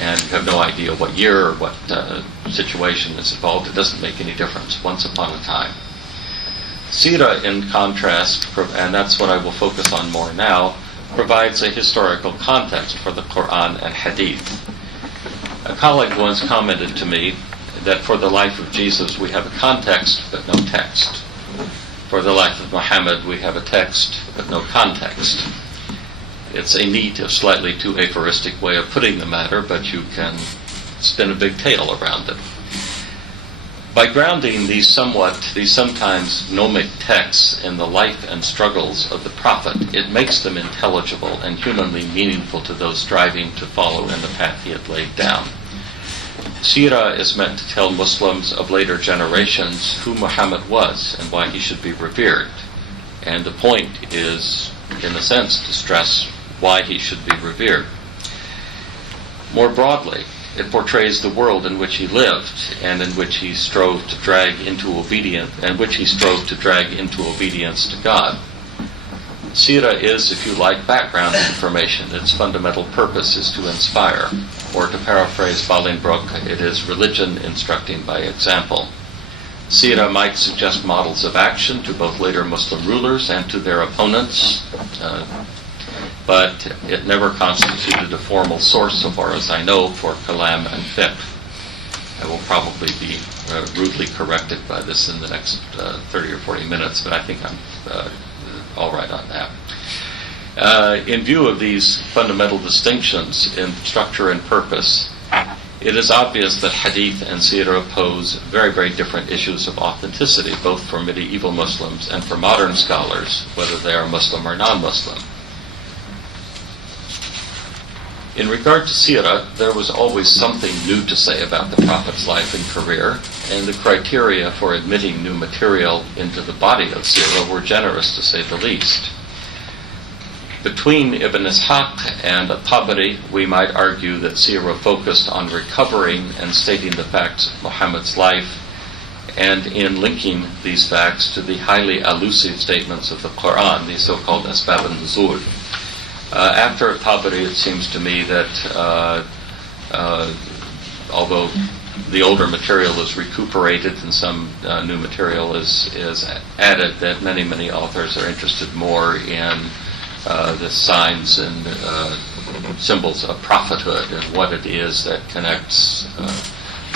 And you have no idea what year or what situation is involved. It doesn't make any difference. Once upon a time. Seerah, in contrast, and that's what I will focus on more now, provides a historical context for the Quran and Hadith. A colleague once commented to me that for the life of Jesus we have a context but no text. For the life of Muhammad we have a text but no context. It's a neat, if slightly too aphoristic way of putting the matter, but you can spin a big tale around it. By grounding these sometimes gnomic texts in the life and struggles of the Prophet, it makes them intelligible and humanly meaningful to those striving to follow in the path he had laid down. Seerah is meant to tell Muslims of later generations who Muhammad was and why he should be revered. And the point is, in a sense, to stress why he should be revered. More broadly, it portrays the world in which he lived and in which he strove to drag into obedience, to God. Seerah is, if you like, background information. Its fundamental purpose is to inspire, or to paraphrase Bolingbroke, it is religion instructing by example. Seerah might suggest models of action to both later Muslim rulers and to their opponents, but it never constituted a formal source, so far as I know, for kalam and fiqh. I will probably be rudely corrected by this in the next 30 or 40 minutes, but I think I'm all right on that. In view of these fundamental distinctions in structure and purpose, it is obvious that hadith and seerah pose very, very different issues of authenticity, both for medieval Muslims and for modern scholars, whether they are Muslim or non-Muslim. In regard to seerah, there was always something new to say about the Prophet's life and career, and the criteria for admitting new material into the body of seerah were generous, to say the least. Between Ibn Ishaq and Tabari, we might argue that seerah focused on recovering and stating the facts of Muhammad's life, and in linking these facts to the highly elusive statements of the Quran, the so-called Asbab al-Nuzul. After Tabari, it seems to me that although the older material is recuperated and some new material is added, that many authors are interested more in the signs and symbols of prophethood and what it is that connects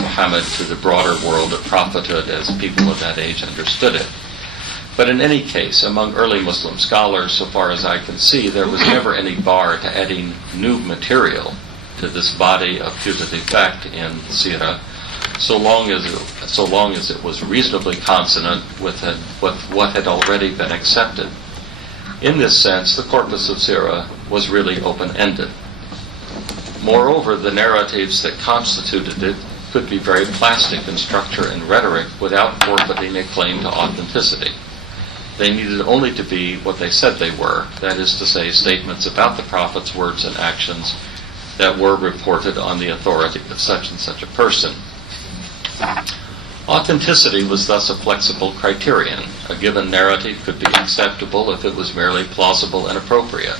Muhammad to the broader world of prophethood as people of that age understood it. But in any case, among early Muslim scholars, so far as I can see, there was never any bar to adding new material to this body of putative fact in seerah, so long as it was reasonably consonant with what had already been accepted. In this sense, the corpus of seerah was really open-ended. Moreover, the narratives that constituted it could be very plastic in structure and rhetoric without forfeiting a claim to authenticity. They needed only to be what they said they were, that is to say, statements about the Prophet's words and actions that were reported on the authority of such and such a person. Authenticity was thus a flexible criterion. A given narrative could be acceptable if it was merely plausible and appropriate.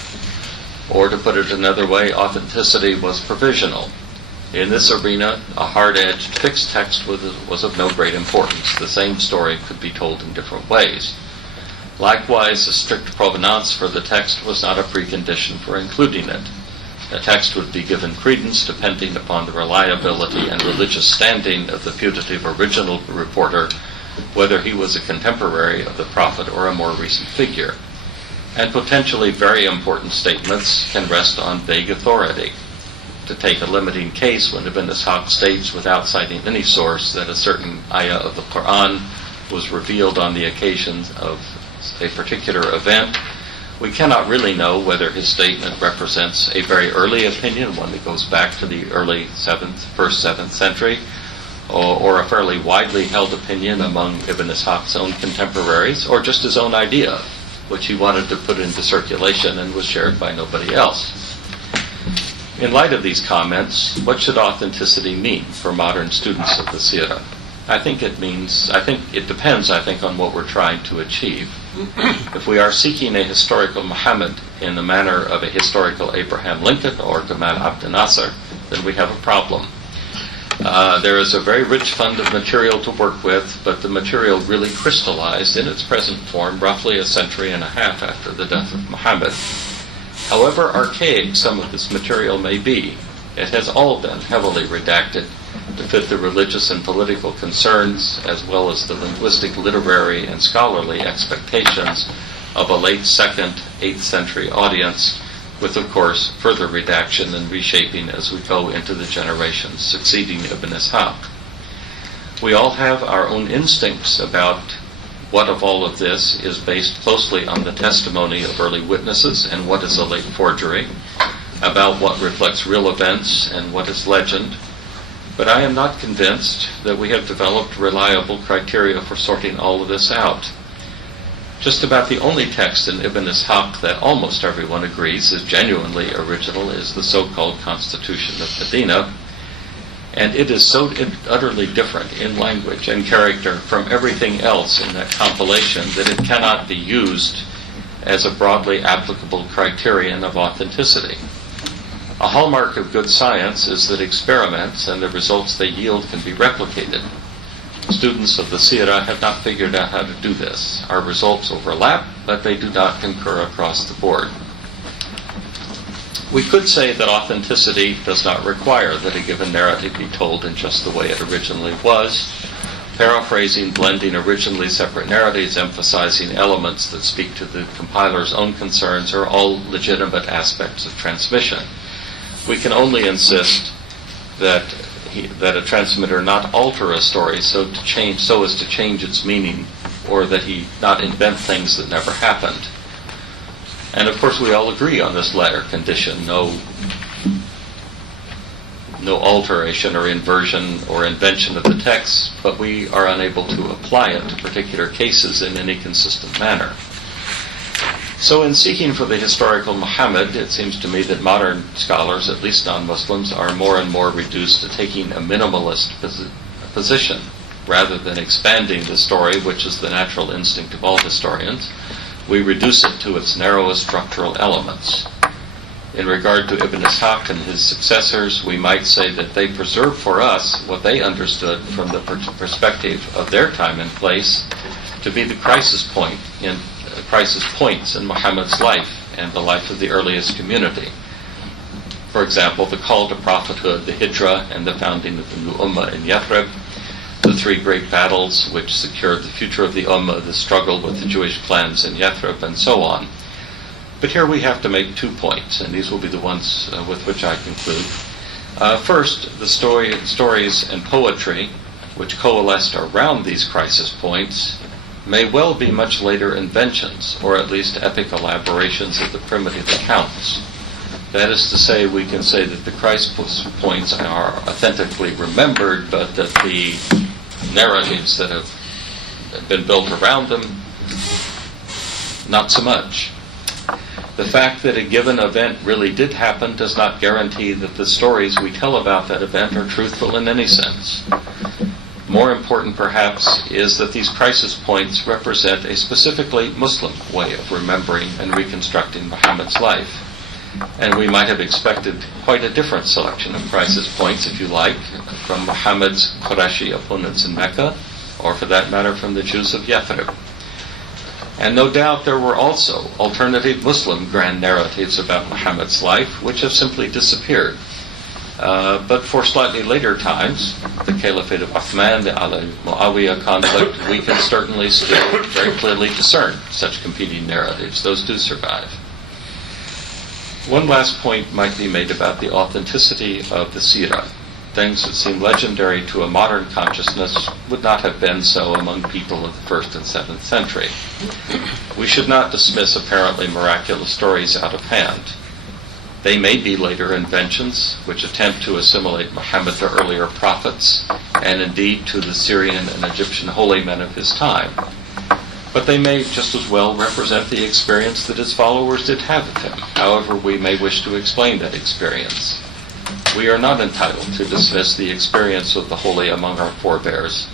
Or to put it another way, authenticity was provisional. In this arena, a hard-edged fixed text was of no great importance. The same story could be told in different ways. Likewise, a strict provenance for the text was not a precondition for including it. A text would be given credence depending upon the reliability and religious standing of the putative original reporter, whether he was a contemporary of the prophet or a more recent figure. And potentially very important statements can rest on vague authority. To take a limiting case, when Ibn Ishaq states without citing any source that a certain ayah of the Quran was revealed on the occasion of a particular event, we cannot really know whether his statement represents a very early opinion, one that goes back to the early 7th century, or a fairly widely held opinion among Ibn Ishaq's own contemporaries, or just his own idea, which he wanted to put into circulation and was shared by nobody else. In light of these comments, what should authenticity mean for modern students of the Sirah? I think it depends on what we're trying to achieve. If we are seeking a historical Muhammad in the manner of a historical Abraham Lincoln or Gamal Abdel Nasser, then we have a problem. There is a very rich fund of material to work with, but the material really crystallized in its present form roughly a century and a half after the death of Muhammad. However archaic some of this material may be, it has all been heavily redacted to fit the religious and political concerns, as well as the linguistic, literary, and scholarly expectations of a late 2nd, 8th century audience, with, of course, further redaction and reshaping as we go into the generations succeeding Ibn Ishaq. We all have our own instincts about what of all of this is based closely on the testimony of early witnesses and what is a late forgery, about what reflects real events and what is legend. But I am not convinced that we have developed reliable criteria for sorting all of this out. Just about the only text in Ibn Ishaq that almost everyone agrees is genuinely original is the so-called Constitution of Medina, and it is so utterly different in language and character from everything else in that compilation that it cannot be used as a broadly applicable criterion of authenticity. A hallmark of good science is that experiments and the results they yield can be replicated. Students of the Sirah have not figured out how to do this. Our results overlap, but they do not concur across the board. We could say that authenticity does not require that a given narrative be told in just the way it originally was. Paraphrasing, blending originally separate narratives, emphasizing elements that speak to the compiler's own concerns are all legitimate aspects of transmission. We can only insist that a transmitter not alter a story so as to change its meaning, or that he not invent things that never happened. And of course we all agree on this latter condition, no alteration or inversion or invention of the text, but we are unable to apply it to particular cases in any consistent manner. So in seeking for the historical Muhammad, it seems to me that modern scholars, at least non-Muslims, are more and more reduced to taking a minimalist position, rather than expanding the story, which is the natural instinct of all historians. We reduce it to its narrowest structural elements. In regard to Ibn Ishaq and his successors, we might say that they preserve for us what they understood from the perspective of their time and place to be the crisis points in Muhammad's life and the life of the earliest community. For example, the call to prophethood, the Hijrah, and the founding of the new Ummah in Yathrib, the three great battles which secured the future of the Ummah, the struggle with the Jewish clans in Yathrib, and so on. But here we have to make 2 points, and these will be the ones with which I conclude. First, the stories and poetry which coalesced around these crisis points may well be much later inventions, or at least epic elaborations of the primitive accounts. That is to say, we can say that the crisis points are authentically remembered, but that the narratives that have been built around them, not so much. The fact that a given event really did happen does not guarantee that the stories we tell about that event are truthful in any sense. More important, perhaps, is that these crisis points represent a specifically Muslim way of remembering and reconstructing Muhammad's life. And we might have expected quite a different selection of crisis points, if you like, from Muhammad's Qurayshi opponents in Mecca, or for that matter from the Jews of Yathrib. And no doubt there were also alternative Muslim grand narratives about Muhammad's life, which have simply disappeared. But for slightly later times, the Caliphate of Uthman, the Ali-Muawiyah conflict, we can certainly still very clearly discern such competing narratives. Those do survive. One last point might be made about the authenticity of the seerah. Things that seem legendary to a modern consciousness would not have been so among people of the 1st and 7th century. We should not dismiss apparently miraculous stories out of hand. They may be later inventions which attempt to assimilate Muhammad to earlier prophets and indeed to the Syrian and Egyptian holy men of his time. But they may just as well represent the experience that his followers did have of him, however we may wish to explain that experience. We are not entitled to dismiss the experience of the holy among our forebears.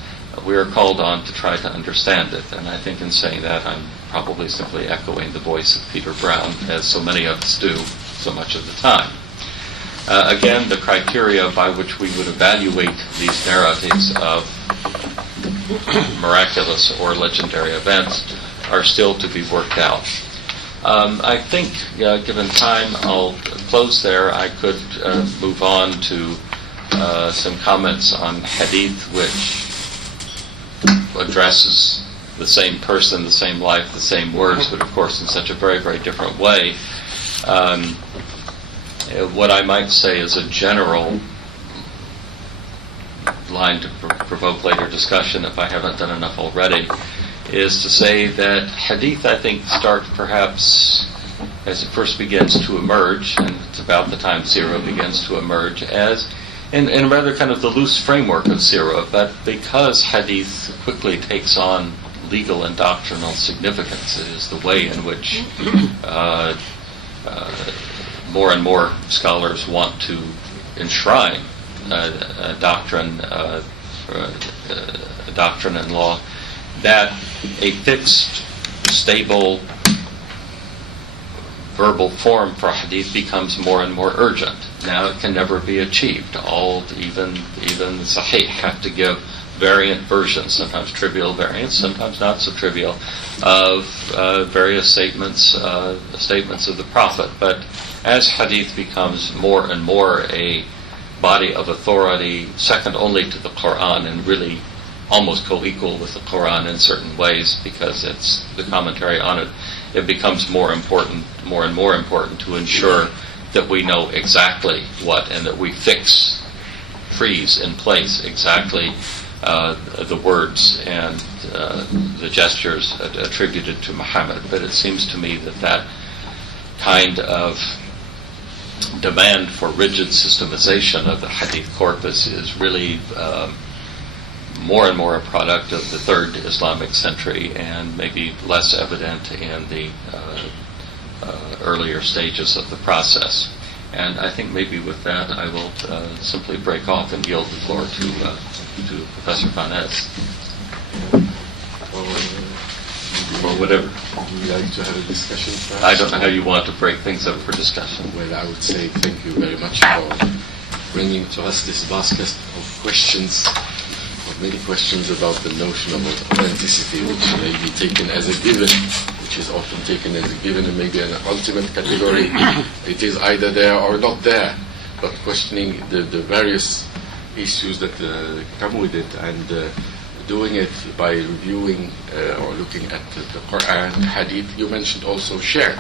We are called on to try to understand it, and I think in saying that I'm probably simply echoing the voice of Peter Brown, as so many of us do so much of the time. Again, the criteria by which we would evaluate these narratives of miraculous or legendary events are still to be worked out. I think, given time, I'll close there. I could move on to some comments on Hadith, which addresses the same person, the same life, the same words, but of course in such a very, very different way. What I might say is a general line to provoke later discussion, if I haven't done enough already, is to say that Hadith, I think, starts perhaps as it first begins to emerge, and it's about the time Sirah begins to emerge, as in rather kind of the loose framework of Sirah, but because Hadith quickly takes on legal and doctrinal significance, it is the way in which more and more scholars want to enshrine doctrine and law, that a fixed, stable, verbal form for Hadith becomes more and more urgent. Now it can never be achieved. Even Sahih have to give variant versions, sometimes trivial variants, sometimes not so trivial, of various statements of the Prophet. But as Hadith becomes more and more a body of authority, second only to the Quran, and really almost co-equal with the Quran in certain ways, because it's the commentary on it, it becomes more and more important to ensure that we know exactly what, and that we freeze in place exactly the words and the gestures attributed to Muhammad. But it seems to me that kind of demand for rigid systemization of the Hadith corpus is really more and more a product of the 3rd Islamic century, and maybe less evident in the earlier stages of the process. And I think maybe with that I will simply break off and yield the floor to Professor Van Es. Or whatever. Would you like to have a discussion perhaps? I don't know how you want to break things up for discussion. Well, I would say thank you very much for bringing to us this basket of questions, of many questions about the notion of authenticity, which may be taken as a given, which is often taken as a given and maybe an ultimate category. It is either there or not there, but questioning the various issues that come with it, and doing it by reviewing or looking at the Quran, Hadith. You mentioned also share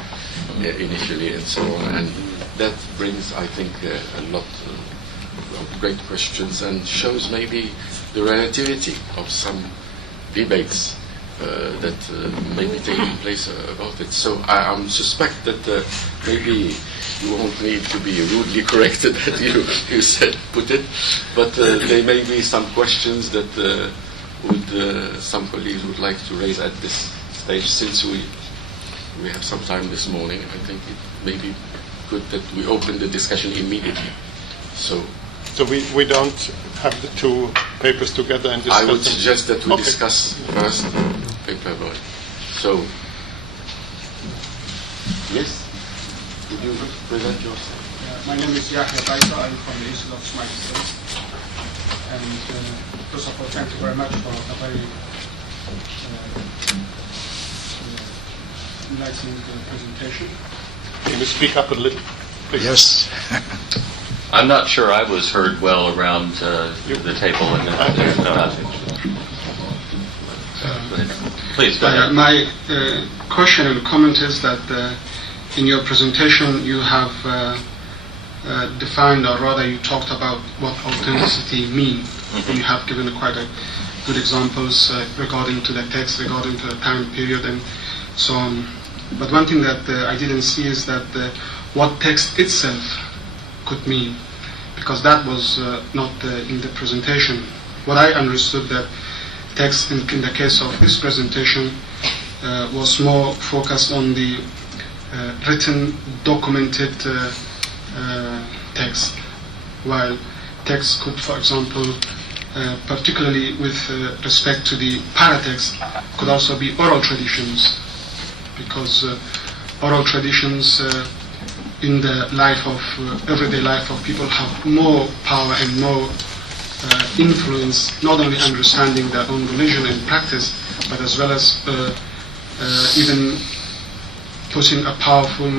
initially and so on, and that brings, I think, a lot of great questions and shows maybe the relativity of some debates that may be taking place about it. So I suspect that maybe you won't need to be rudely corrected that you said put it, but there may be some questions that some colleagues would like to raise at this stage. Since we have some time this morning, I think it may be good that we open the discussion immediately. So we don't have to papers together and discuss I would them? suggest that we Okay. discuss first paper boy. So, yes? Would you present yourself? My name is Yahya Baita. I'm from the East of United States. And first of all, thank you very much for a very enlightening presentation. Can you speak up a little, please? Yes. I'm not sure I was heard well around the table. Please go ahead. My question and comment is that in your presentation you have defined, or rather you talked about what authenticity means. And you have given quite good examples regarding to the text, regarding to the time period and so on. But one thing that I didn't see is that what text itself could mean, because that was not in the presentation. What I understood that text in the case of this presentation was more focused on the written, documented text, while text could, for example, particularly with respect to the paratext, could also be oral traditions, because oral traditions in the life of everyday life of people have more power and more influence, not only understanding their own religion and practice, but as well as even putting a powerful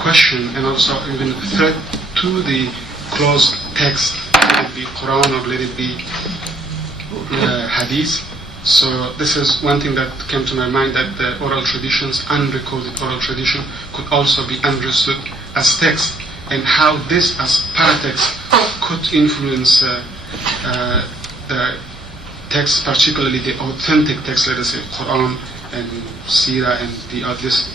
question and also even threat to the closed text, let it be Quran or let it be Hadith. So this is one thing that came to my mind, that the oral traditions, unrecorded oral tradition, could also be understood as text, and how this as paratext could influence the text, particularly the authentic text, let us say Quran and Sirah and this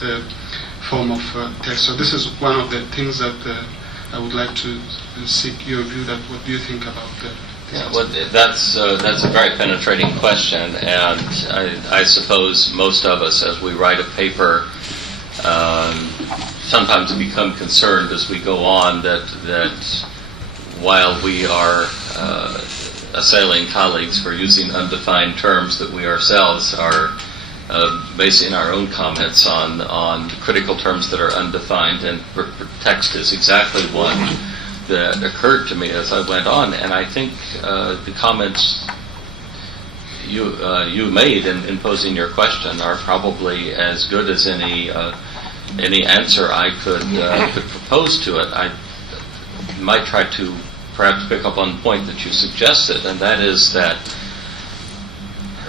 form of text. So this is one of the things that I would like to seek your view. That what do you think about the Yeah, well, that's a very penetrating question, and I suppose most of us, as we write a paper, sometimes become concerned as we go on that while we are assailing colleagues for using undefined terms, that we ourselves are basing our own comments on critical terms that are undefined, and text is exactly one that occurred to me as I went on. And I think the comments you made in posing your question are probably as good as any answer I could propose to it. I might try to perhaps pick up on the point that you suggested, and that is that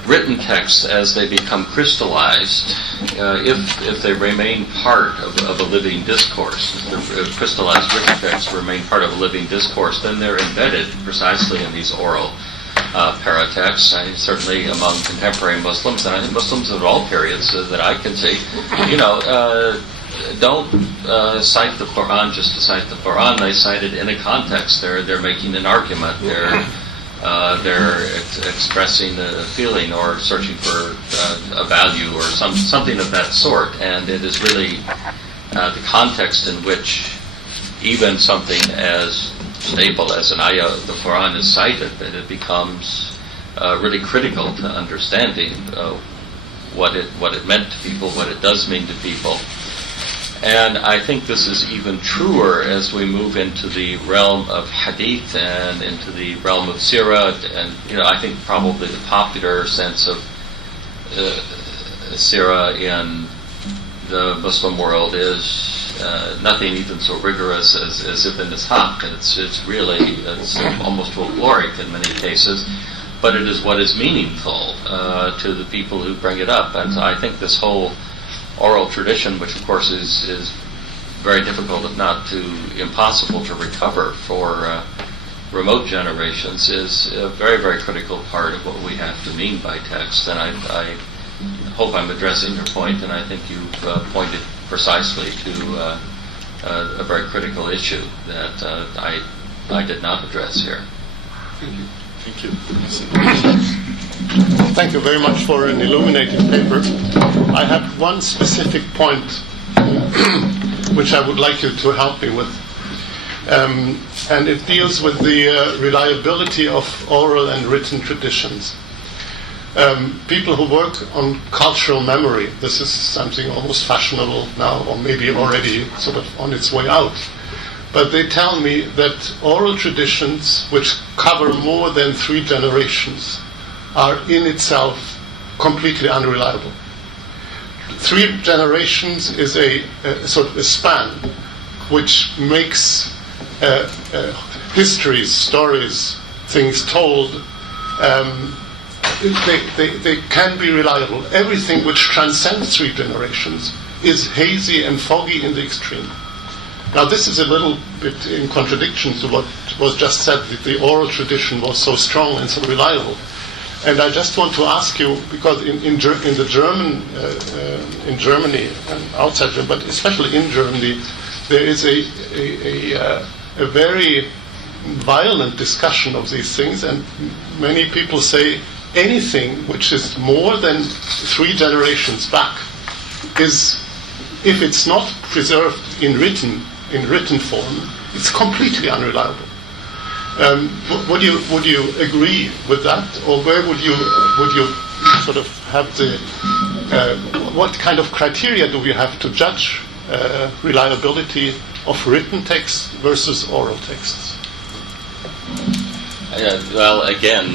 written texts, as they become crystallized, if they remain part of a living discourse, if crystallized written texts remain part of a living discourse, then they're embedded precisely in these oral paratexts. Certainly among contemporary Muslims, and I think Muslims of all periods that I can see, don't cite the Quran just to cite the Quran. They cite it in a context. They're making an argument. They're expressing a feeling or searching for a value or something of that sort. And it is really the context in which even something as stable as an ayah of the Quran is cited, that it becomes really critical to understanding what it meant to people, what it does mean to people. And I think this is even truer as we move into the realm of Hadith and into the realm of Sirah. And I think probably the popular sense of Sirah in the Muslim world is nothing even so rigorous as Ibn Ishaq. It's almost folkloric in many cases, but it is what is meaningful to the people who bring it up. And so I think this whole oral tradition, which of course is very difficult, if not impossible to recover for remote generations, is a very, very critical part of what we have to mean by text. And I hope I'm addressing your point, and I think you've pointed precisely to a very critical issue that I did not address here. Thank you. Thank you. Thank you very much for an illuminating paper. I have one specific point which I would like you to help me with. And it deals with the reliability of oral and written traditions. People who work on cultural memory, this is something almost fashionable now, or maybe already sort of on its way out. But they tell me that oral traditions, which cover more than 3 generations, are in itself completely unreliable. 3 generations is a sort of a span which makes histories, stories, things told, they can be reliable. Everything which transcends 3 generations is hazy and foggy in the extreme. Now, this is a little bit in contradiction to what was just said, that the oral tradition was so strong and so reliable. And I just want to ask you, because in Germany and outside Germany, but especially in Germany, there is a very violent discussion of these things, and many people say anything which is more than 3 generations back is, if it's not preserved in written form, it's completely unreliable. Would you agree with that, or where would you sort of have the what kind of criteria do we have to judge reliability of written texts versus oral texts? Well, again,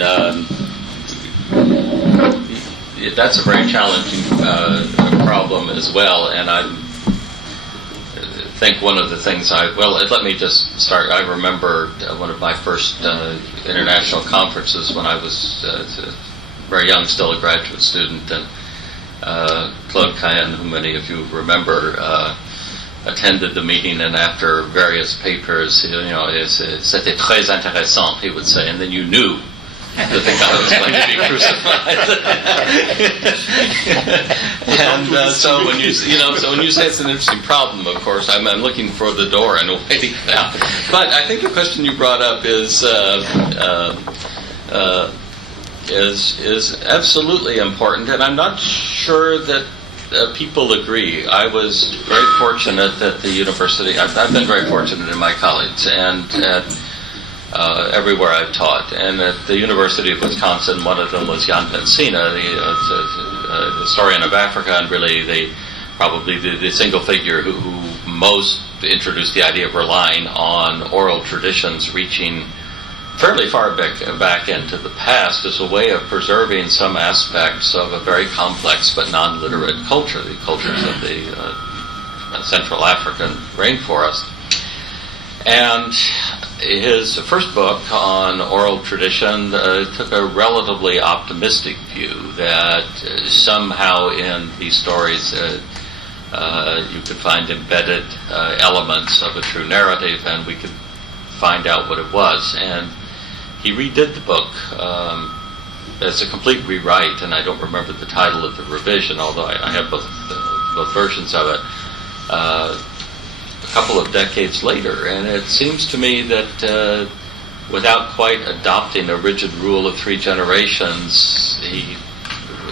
that's a very challenging problem as well, and I think one of the things let me just start. I remember one of my first international conferences when I was very young, still a graduate student, and Claude Cayenne, who many of you remember, attended the meeting, and after various papers, c'était très intéressant, he would say, and then you knew that the guy was going to be crucified. And so when you say it's an interesting problem, of course, I'm looking for the door and waiting now. But I think the question you brought up is absolutely important, and I'm not sure that people agree. I was very fortunate at the university. I've been very fortunate in my colleagues and at everywhere I've taught. And at the University of Wisconsin, one of them was Jan Bensina, the historian of Africa, and really probably the single figure who most introduced the idea of relying on oral traditions reaching fairly far back into the past as a way of preserving some aspects of a very complex but non-literate culture, the cultures of the Central African rainforest. And his first book on oral tradition took a relatively optimistic view that somehow in these stories you could find embedded elements of a true narrative, and we could find out what it was. And he redid the book as a complete rewrite, and I don't remember the title of the revision, although I have both versions of it, a couple of decades later. And it seems to me that without quite adopting a rigid rule of 3 generations, he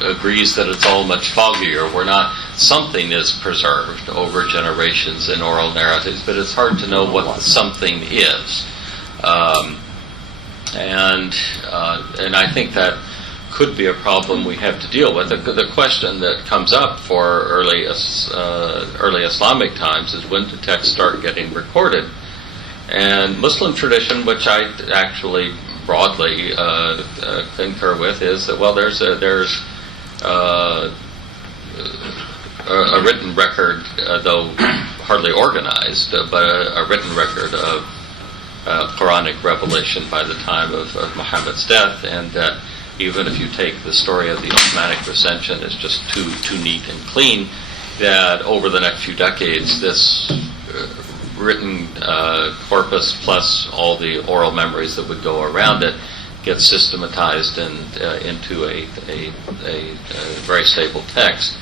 agrees that it's all much foggier. Something is preserved over generations in oral narratives, but it's hard to know what the something is. And I think that could be a problem we have to deal with. The question that comes up for early Islamic times is, when do texts start getting recorded? And Muslim tradition, which I actually broadly concur with, is that, well, there's a written record, though hardly organized, but a written record of Quranic revelation by the time of Muhammad's death, and that even if you take the story of the Uthmanic recension as just too neat and clean, that over the next few decades, this written corpus plus all the oral memories that would go around it gets systematized and into a very stable text.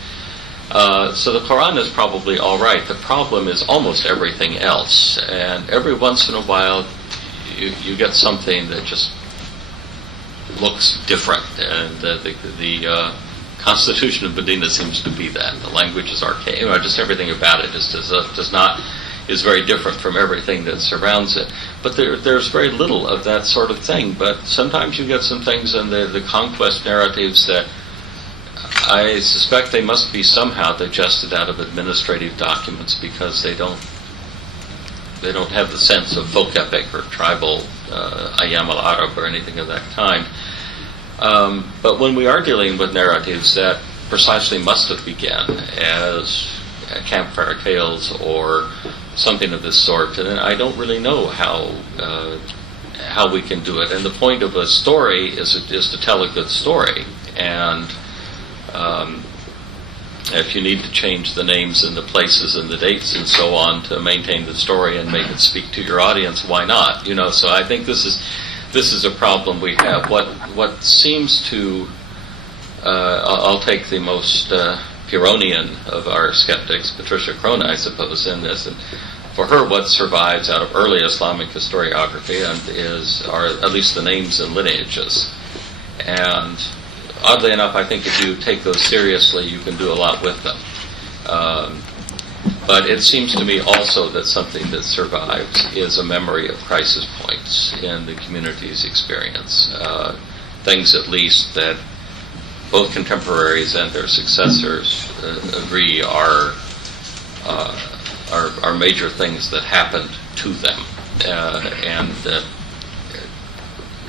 So the Quran is probably all right. The problem is almost everything else, and every once in a while you get something that just looks different, and the Constitution of Medina seems to be that. The language is archaic, just everything about it just does not is very different from everything that surrounds it. But there's very little of that sort of thing. But sometimes you get some things in the conquest narratives that I suspect they must be somehow digested out of administrative documents, because they don't have the sense of folk epic or tribal Ayyam al-Arab or anything of that kind. But when we are dealing with narratives that precisely must have begun as campfire tales or something of this sort, and I don't really know how we can do it. And the point of a story is to tell a good story. And if you need to change the names and the places and the dates and so on to maintain the story and make it speak to your audience, why not? So I think this is a problem we have. What seems to I'll take the most Pyrrhonian of our skeptics, Patricia Crone, I suppose, in this. And for her, what survives out of early Islamic historiography are at least the names and lineages. And oddly enough, I think if you take those seriously, you can do a lot with them. But it seems to me also that something that survives is a memory of crisis points in the community's experience. Things, at least, that both contemporaries and their successors agree are major things that happened to them, and that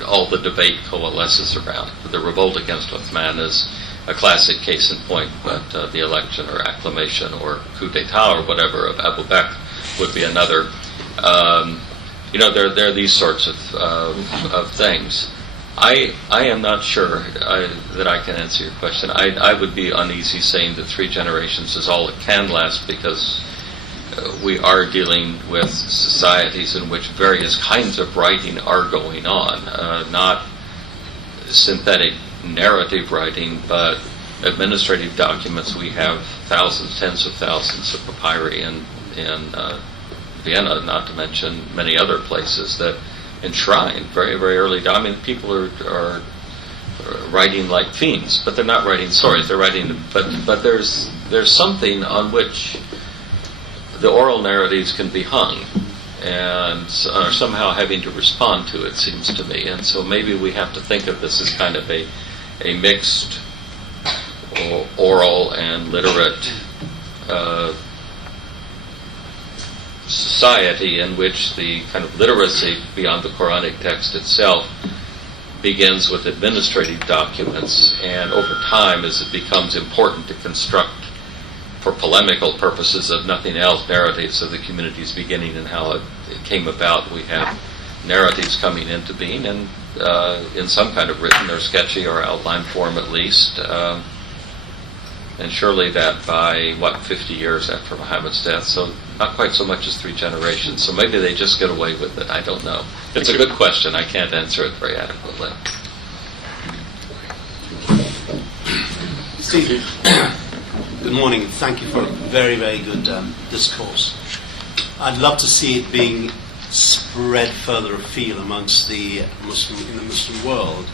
all the debate coalesces around. The revolt against Uthman is a classic case in point, but the election or acclamation or coup d'etat or whatever of Abu Bakr would be another. There are these sorts of things. I am not sure that I can answer your question. I would be uneasy saying that 3 generations is all it can last, because we are dealing with societies in which various kinds of writing are going on, not synthetic narrative writing, but administrative documents. We have thousands, tens of thousands of papyri in Vienna, not to mention many other places that enshrine very, very early. People are writing like fiends, but they're not writing stories. They're writing, but there's something on which the oral narratives can be hung, and are somehow having to respond to it, seems to me. And so maybe we have to think of this as kind of a mixed oral and literate society, in which the kind of literacy beyond the Quranic text itself begins with administrative documents, and over time, as it becomes important to construct, for polemical purposes of nothing else, narratives of the community's beginning and how it came about, we have narratives coming into being, and in some kind of written or sketchy or outline form at least. And surely that by, 50 years after Muhammad's death, so not quite so much as 3 generations. So maybe they just get away with it. I don't know. It's a good question. I can't answer it very adequately. Steve, good morning. Thank you for a very, very good discourse. I'd love to see it being spread further afield amongst in the Muslim world.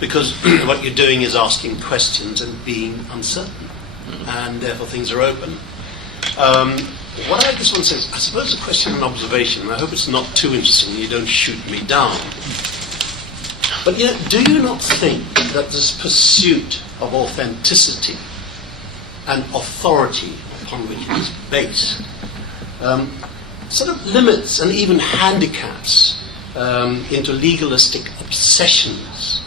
Because what you're doing is asking questions and being uncertain, and therefore things are open. What I just want to say is, I suppose a question and observation, and I hope it's not too interesting and you don't shoot me down. But do you not think that this pursuit of authenticity and authority upon which it is based sort of limits and even handicaps into legalistic obsessions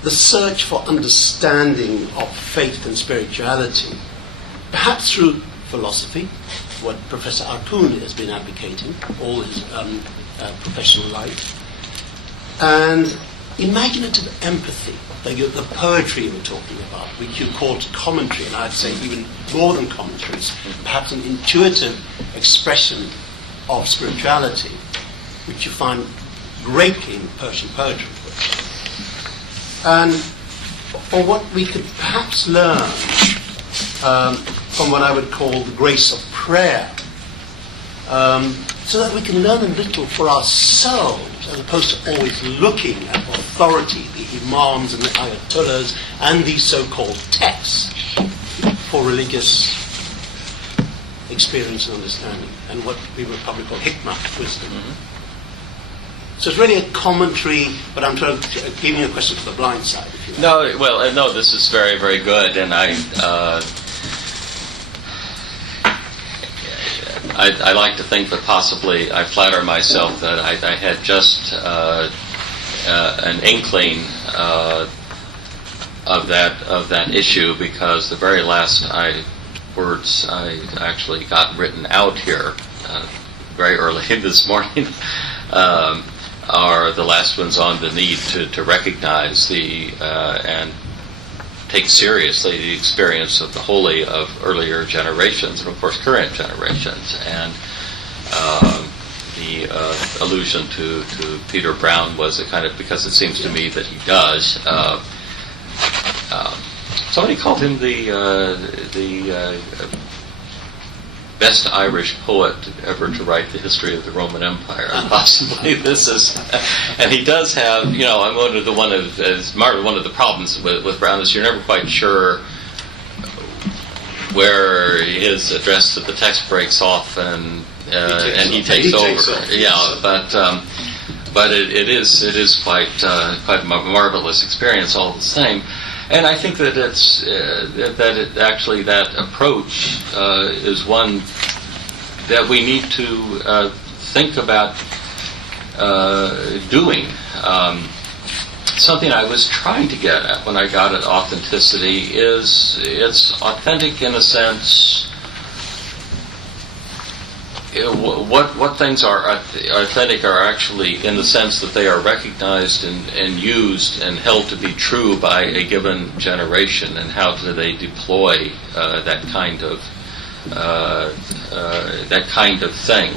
the search for understanding of faith and spirituality, perhaps through philosophy, what Professor Arpoon has been advocating all his professional life, and imaginative empathy, the poetry you were talking about, which you called commentary, and I'd say even more than commentaries, perhaps an intuitive expression of spirituality, which you find greatly in Persian poetry. And or what we could perhaps learn from what I would call the grace of prayer, so that we can learn a little for ourselves, as opposed to always looking at authority, the imams and the ayatollahs, and these so-called texts for religious experience and understanding, and what people probably call hikmah, wisdom. So it's really a commentary, but I'm trying to give you a question for the blind side, if you like. No, well, no, this is very, very good, and I like to think that possibly I flatter myself that I had just an inkling of that issue, because the very last words I actually got written out here very early this morning are the last ones on the need to recognize and take seriously the experience of the holy of earlier generations, and of course current generations. And the allusion to Peter Brown was a kind of, because it seems to me that he does. Somebody called him the best Irish poet ever to write the history of the Roman Empire. Possibly this is, and he does have. I'm one of the problems with Brown is you're never quite sure where his address to the text breaks off and he takes over. Yeah, but it is quite a marvelous experience all the same. And I think that that approach is one that we need to think about doing. Something I was trying to get at when I got at authenticity is it's authentic in a sense. What things are authentic are actually in the sense that they are recognized and used and held to be true by a given generation, and how do they deploy that kind of thing.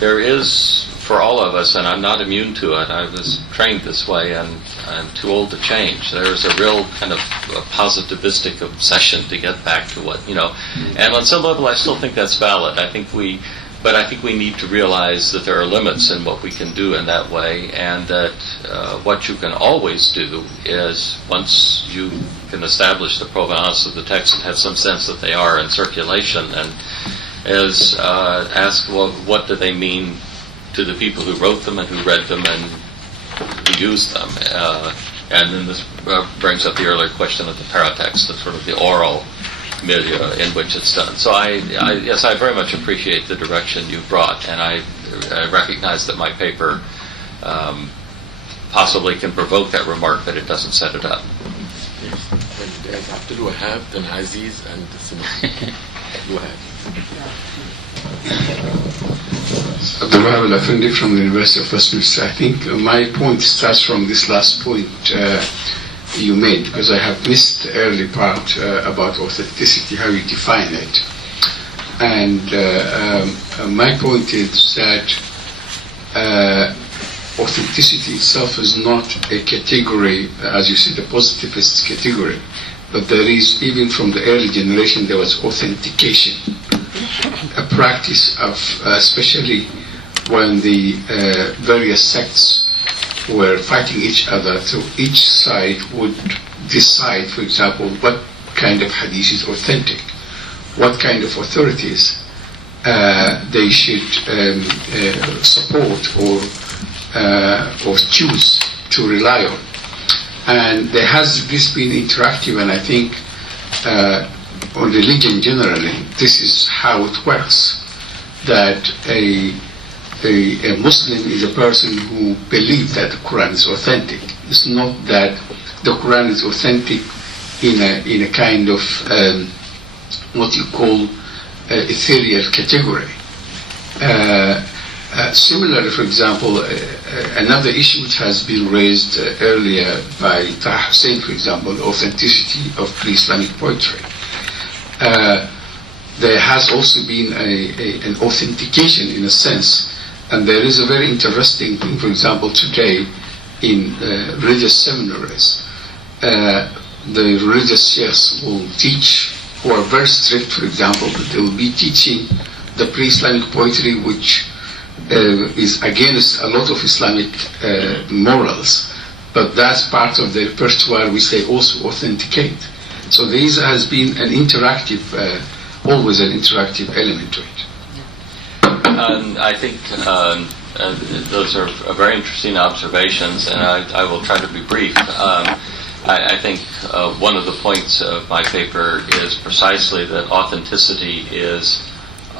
There is, for all of us, and I'm not immune to it, I was trained this way and I'm too old to change. There's a real kind of a positivistic obsession to get back to what, and on some level I still think that's valid. I think we need to realize that there are limits in what we can do in that way, and that what you can always do is, once you can establish the provenance of the text and have some sense that they are in circulation, and is ask, well, what do they mean to the people who wrote them and who read them and who used them? And then this brings up the earlier question of the paratext, the sort of the oral milieu in which it's done. So I very much appreciate the direction you brought, and I recognize that my paper possibly can provoke that remark, but it doesn't set it up. Yes. And after Wahab, then Aziz, and Wahab. Abdul Wahab Al-Afendi from the University of Westminster. I think my point starts from this last point you made, because I have missed the early part about authenticity, how you define it. And my point is that authenticity itself is not a category, as you see, the positivist category, but there is, even from the early generation, there was authentication, a practice of, especially when the various sects were fighting each other, so each side would decide, for example, what kind of hadith is authentic, what kind of authorities they should support or choose to rely on. And there has this been interactive, and I think on religion generally, this is how it works, that a Muslim is a person who believes that the Quran is authentic. It's not that the Quran is authentic in a kind of what you call ethereal category. Similarly, for example, another issue which has been raised earlier by Taha Hussein, for example, authenticity of pre-Islamic poetry. There has also been an authentication in a sense, and there is a very interesting thing, for example, today in religious seminaries. The religious sheikhs will teach, who are very strict, for example, but they will be teaching the pre-Islamic poetry which is against a lot of Islamic morals, but that's part of the repertoire which they also authenticate. So this has been an interactive always an interactive element to it. I think those are very interesting observations, and I will try to be brief. I think one of the points of my paper is precisely that authenticity is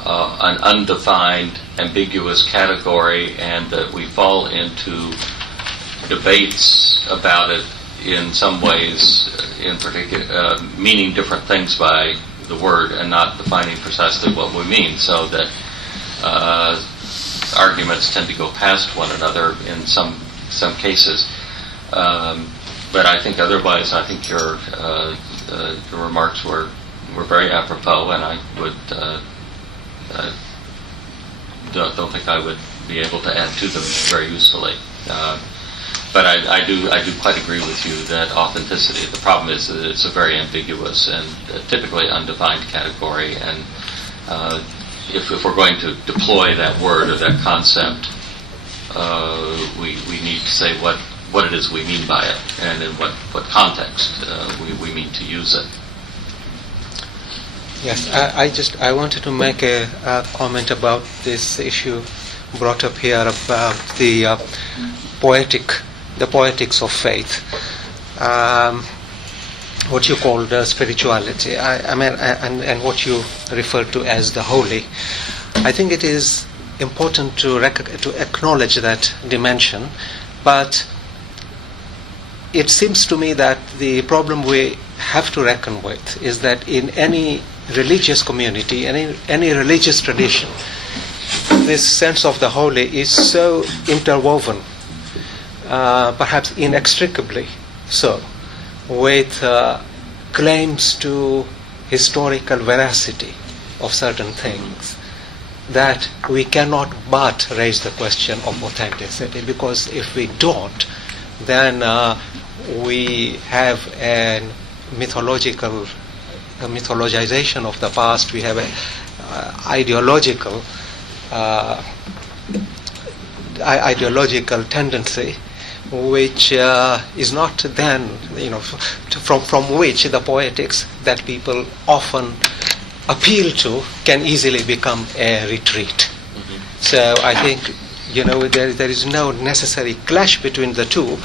an undefined, ambiguous category, and that we fall into debates about it in some ways, in particular, meaning different things by the word and not defining precisely what we mean, so that arguments tend to go past one another in some cases. But I think otherwise, I think your remarks were very apropos, and I would don't think I would be able to add to them very usefully. But I do quite agree with you that authenticity. The problem is that it's a very ambiguous and typically undefined category, and if we're going to deploy that word or that concept, we need to say what it is we mean by it, and in what context we mean to use it. Yes, I wanted to make a comment about this issue brought up here about the poetics of faith, what you call the spirituality, I mean, and what you refer to as the holy. I think it is important to acknowledge that dimension, but it seems to me that the problem we have to reckon with is that in any religious community, any religious tradition, this sense of the holy is so interwoven, perhaps inextricably so, with claims to historical veracity of certain things, that we cannot but raise the question of authenticity, because if we don't, then we have a mythologization of the past. We have an ideological tendency, which is not then, from which the poetics that people often appeal to can easily become a retreat. Mm-hmm. So I think, there is no necessary clash between the two,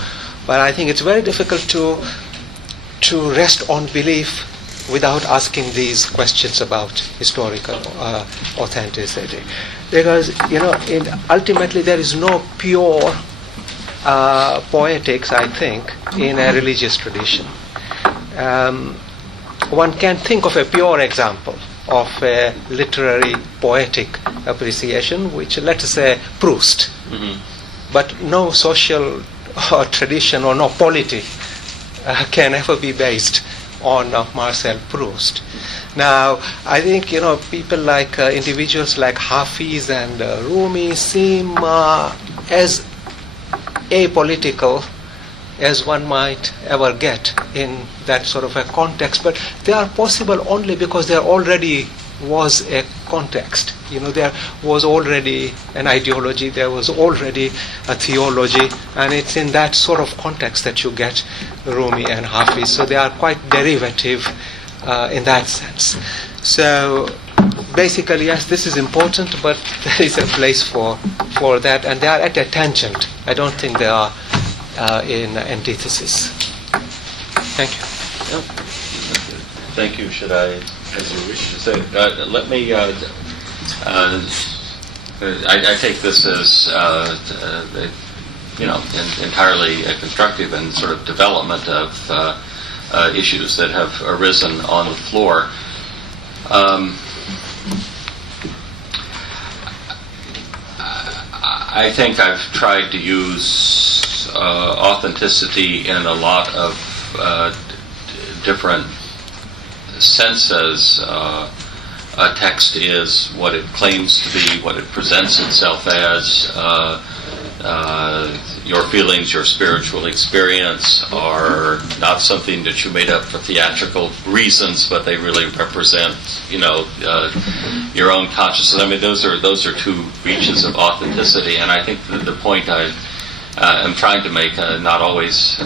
but I think it's very difficult to rest on belief without asking these questions about historical authenticity, because ultimately there is no pure poetics, I think, in a religious tradition. One can think of a pure example of a literary poetic appreciation, which, let us say, Proust. Mm-hmm. But no social tradition or no polity can ever be based on Marcel Proust. Now, I think people like individuals like Hafiz and Rumi seem as apolitical as one might ever get in that sort of a context, but they are possible only because there already was a context. There was already an ideology, there was already a theology, and it's in that sort of context that you get Rumi and Hafiz. So they are quite derivative in that sense. So basically, yes, this is important, but there is a place for that, and they are at a tangent. I don't think they are in antithesis. Thank you. Thank you. Should I, as you wish to say, let me. I take this as entirely constructive and sort of development of issues that have arisen on the floor. I think I've tried to use authenticity in a lot of different senses. A text is what it claims to be, what it presents itself as. Your feelings, your spiritual experience are not something that you made up for theatrical reasons, but they really represent, your own consciousness. I mean, those are two reaches of authenticity, and I think that the point I am trying to make, not always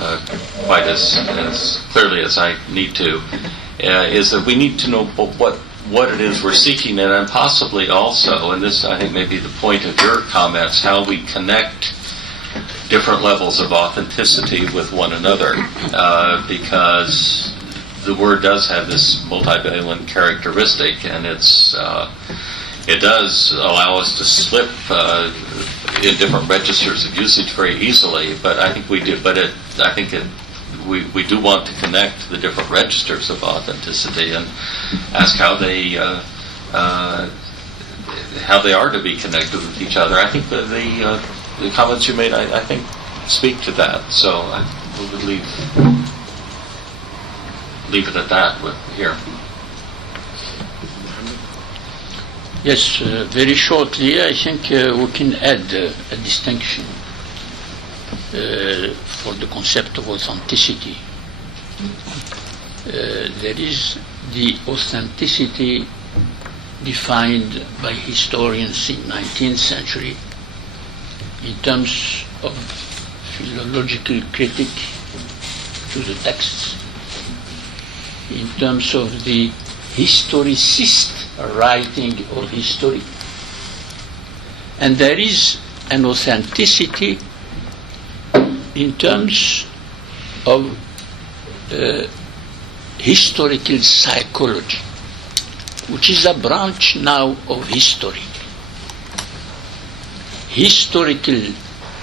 quite as clearly as I need to, is that we need to know what it is we're seeking, and possibly also, and this I think may be the point of your comments, how we connect different levels of authenticity with one another, because the word does have this multivalent characteristic, and it does allow us to slip in different registers of usage very easily. But I think we do. We do want to connect the different registers of authenticity and ask how they are to be connected with each other. I think the comments you made, I think, speak to that. So I would leave it at that here. Yes, very shortly, I think we can add a distinction for the concept of authenticity. There is the authenticity defined by historians in 19th century in terms of philological critique to the texts, in terms of the historicist writing of history. And there is an authenticity in terms of historical psychology, which is a branch now of history. Historical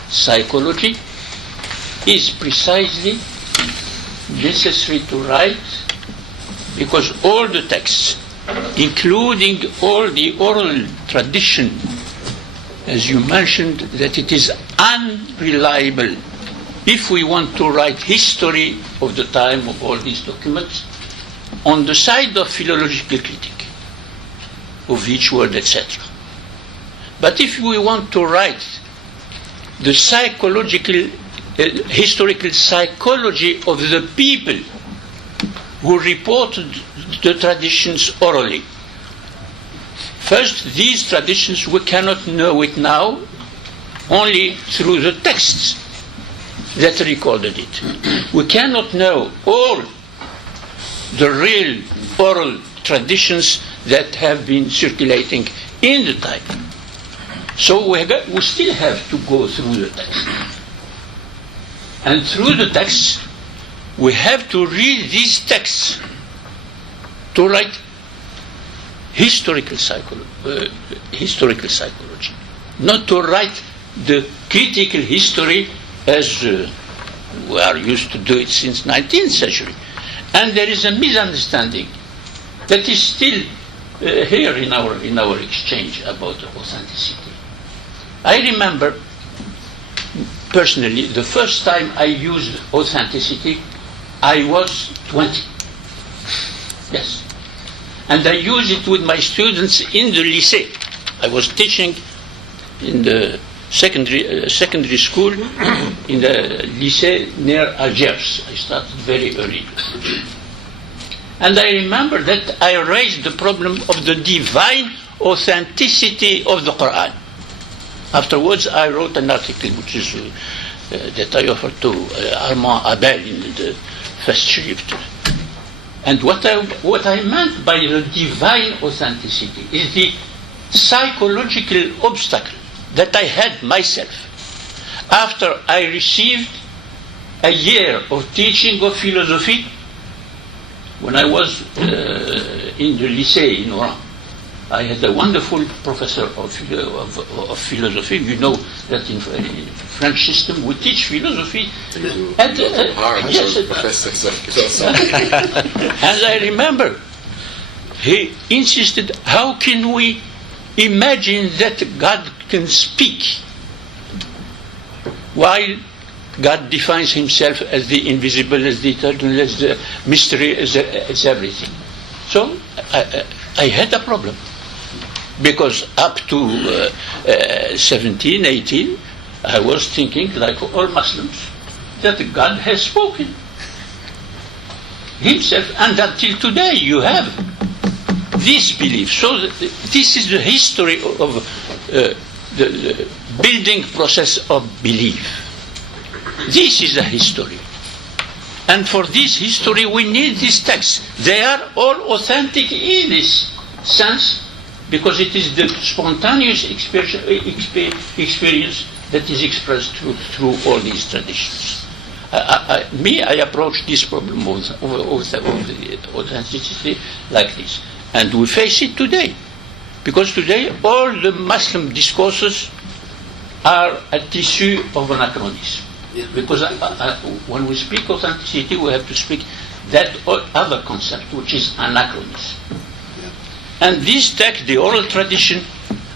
psychology is precisely necessary to write because all the texts, including all the oral tradition, as you mentioned, that it is unreliable. If we want to write history of the time of all these documents, on the side of philological critique, of each word, etc. But if we want to write the psychological, historical psychology of the people who reported the traditions orally, first, these traditions, we cannot know it now only through the texts that recorded it. We cannot know all the real oral traditions that have been circulating in the time. So we still have to go through the text. And through the text, we have to read these texts to write historical psychology, not to write the critical history as we are used to do it since 19th century. And there is a misunderstanding that is still here in our exchange about authenticity. I remember personally the first time I used authenticity, I was 20. Yes. And I used it with my students in the lycée. I was teaching in the secondary school in the lycée near Algiers. I started very early. And I remember that I raised the problem of the divine authenticity of the Quran. Afterwards, I wrote an article which is that I offered to Armand Abel in the first Schrift. And what I meant by the divine authenticity is the psychological obstacle that I had myself after I received a year of teaching of philosophy when I was in the lycée in Oran. I had a wonderful professor of philosophy. You know that in French system we teach philosophy. And I remember he insisted, how can we imagine that God can speak while God defines himself as the invisible, as the eternal, as the mystery, as everything. So I had a problem. Because up to 17, 18, I was thinking, like all Muslims, that God has spoken himself. And until today you have this belief. So this is the history of the building process of belief. This is a history. And for this history we need these texts. They are all authentic in this. sense because it is the spontaneous experience that is expressed through all these traditions. I approach this problem of authenticity like this. And we face it today. Because today all the Muslim discourses are a tissue of anachronism. Because when we speak authenticity, we have to speak that other concept, which is anachronism. And these texts, the oral tradition,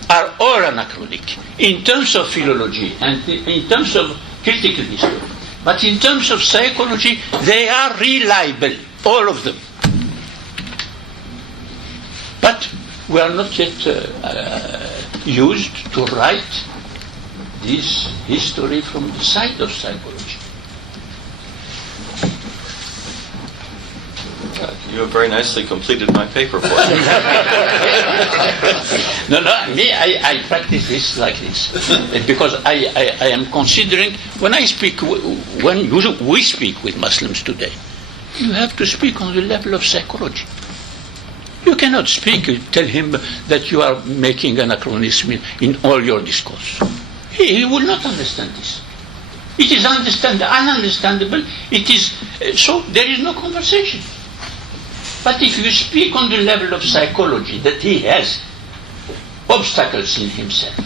are all anachronic in terms of philology and in terms of critical history. But in terms of psychology, they are reliable, all of them. But we are not yet used to write this history from the side of psychology. You have very nicely completed my paper for me. I practice this like this because I am considering when we speak with Muslims today, you have to speak on the level of psychology. You cannot tell him that you are making anachronism in all your discourse. He will not understand this. It is ununderstandable. It is so there is no conversation. But if you speak on the level of psychology, that he has obstacles in himself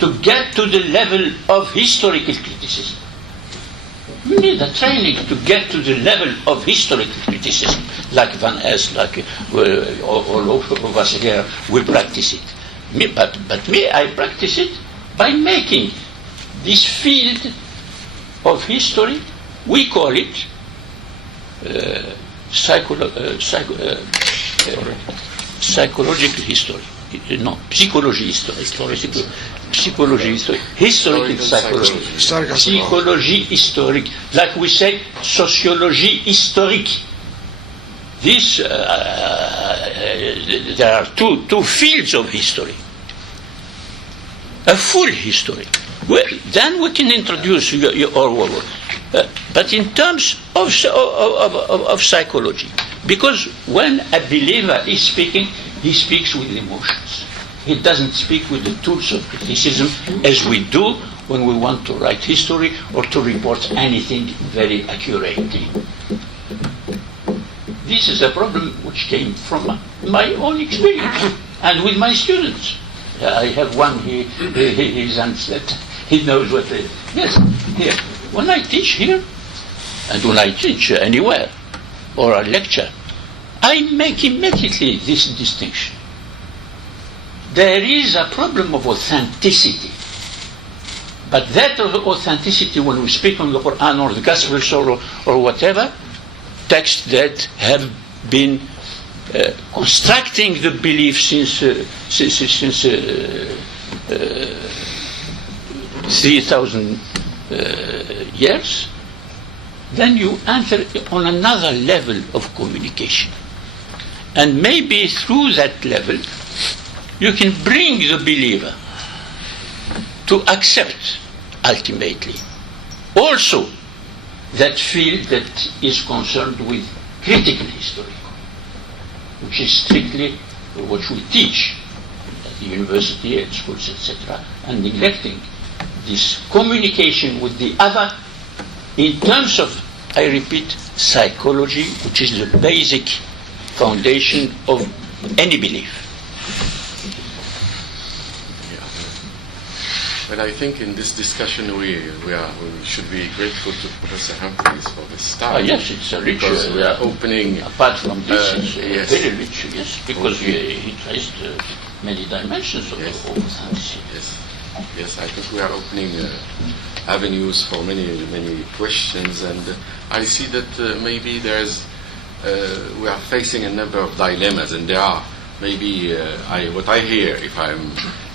to get to the level of historical criticism. You need a training to get to the level of historical criticism, like Van Es, like all of us here, we practice it. But I practice it by making this field of history, we call it psychological history. No, psychology history. Psychology history. Historical psychology. Psychology historique. Like we say, sociologie historique. This, there are two fields of history. A full history. Well, then we can introduce our work. But in terms of psychology, because when a believer is speaking, he speaks with emotions. He doesn't speak with the tools of criticism as we do when we want to write history or to report anything very accurately. This is a problem which came from my own experience and with my students. I have one, he's answered, he knows what it is. Yes, here. When I teach here, and when I teach anywhere, or a lecture, I make immediately this distinction. There is a problem of authenticity. But that authenticity, when we speak on the Quran or the Gospels or whatever, texts that have been constructing the belief since 3,000 years, then you enter on another level of communication. And maybe through that level, you can bring the believer to accept, ultimately, also that field that is concerned with critical history, which is strictly what we teach at the university, at schools, etc., and neglecting this communication with the other in terms of, I repeat, psychology, which is the basic foundation of any belief. But I think in this discussion we should be grateful to Professor Humphreys for this start. Yes, it's a rich, because we are opening. Apart from this, it's yes. very rich, yes, because he traced many dimensions of authenticity. Yes, I think we are opening avenues for many questions, and I see that maybe we are facing a number of dilemmas, and there are maybe what I hear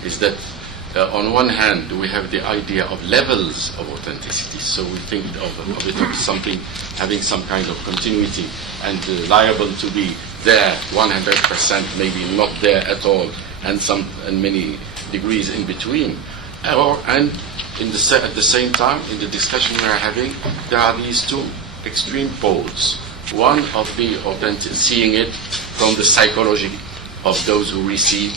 is that. On one hand, we have the idea of levels of authenticity, so we think of it as something having some kind of continuity and liable to be there 100%, maybe not there at all, and many degrees in between. And at the same time, in the discussion we are having, there are these two extreme poles. One of the seeing it from the psychology of those who receive,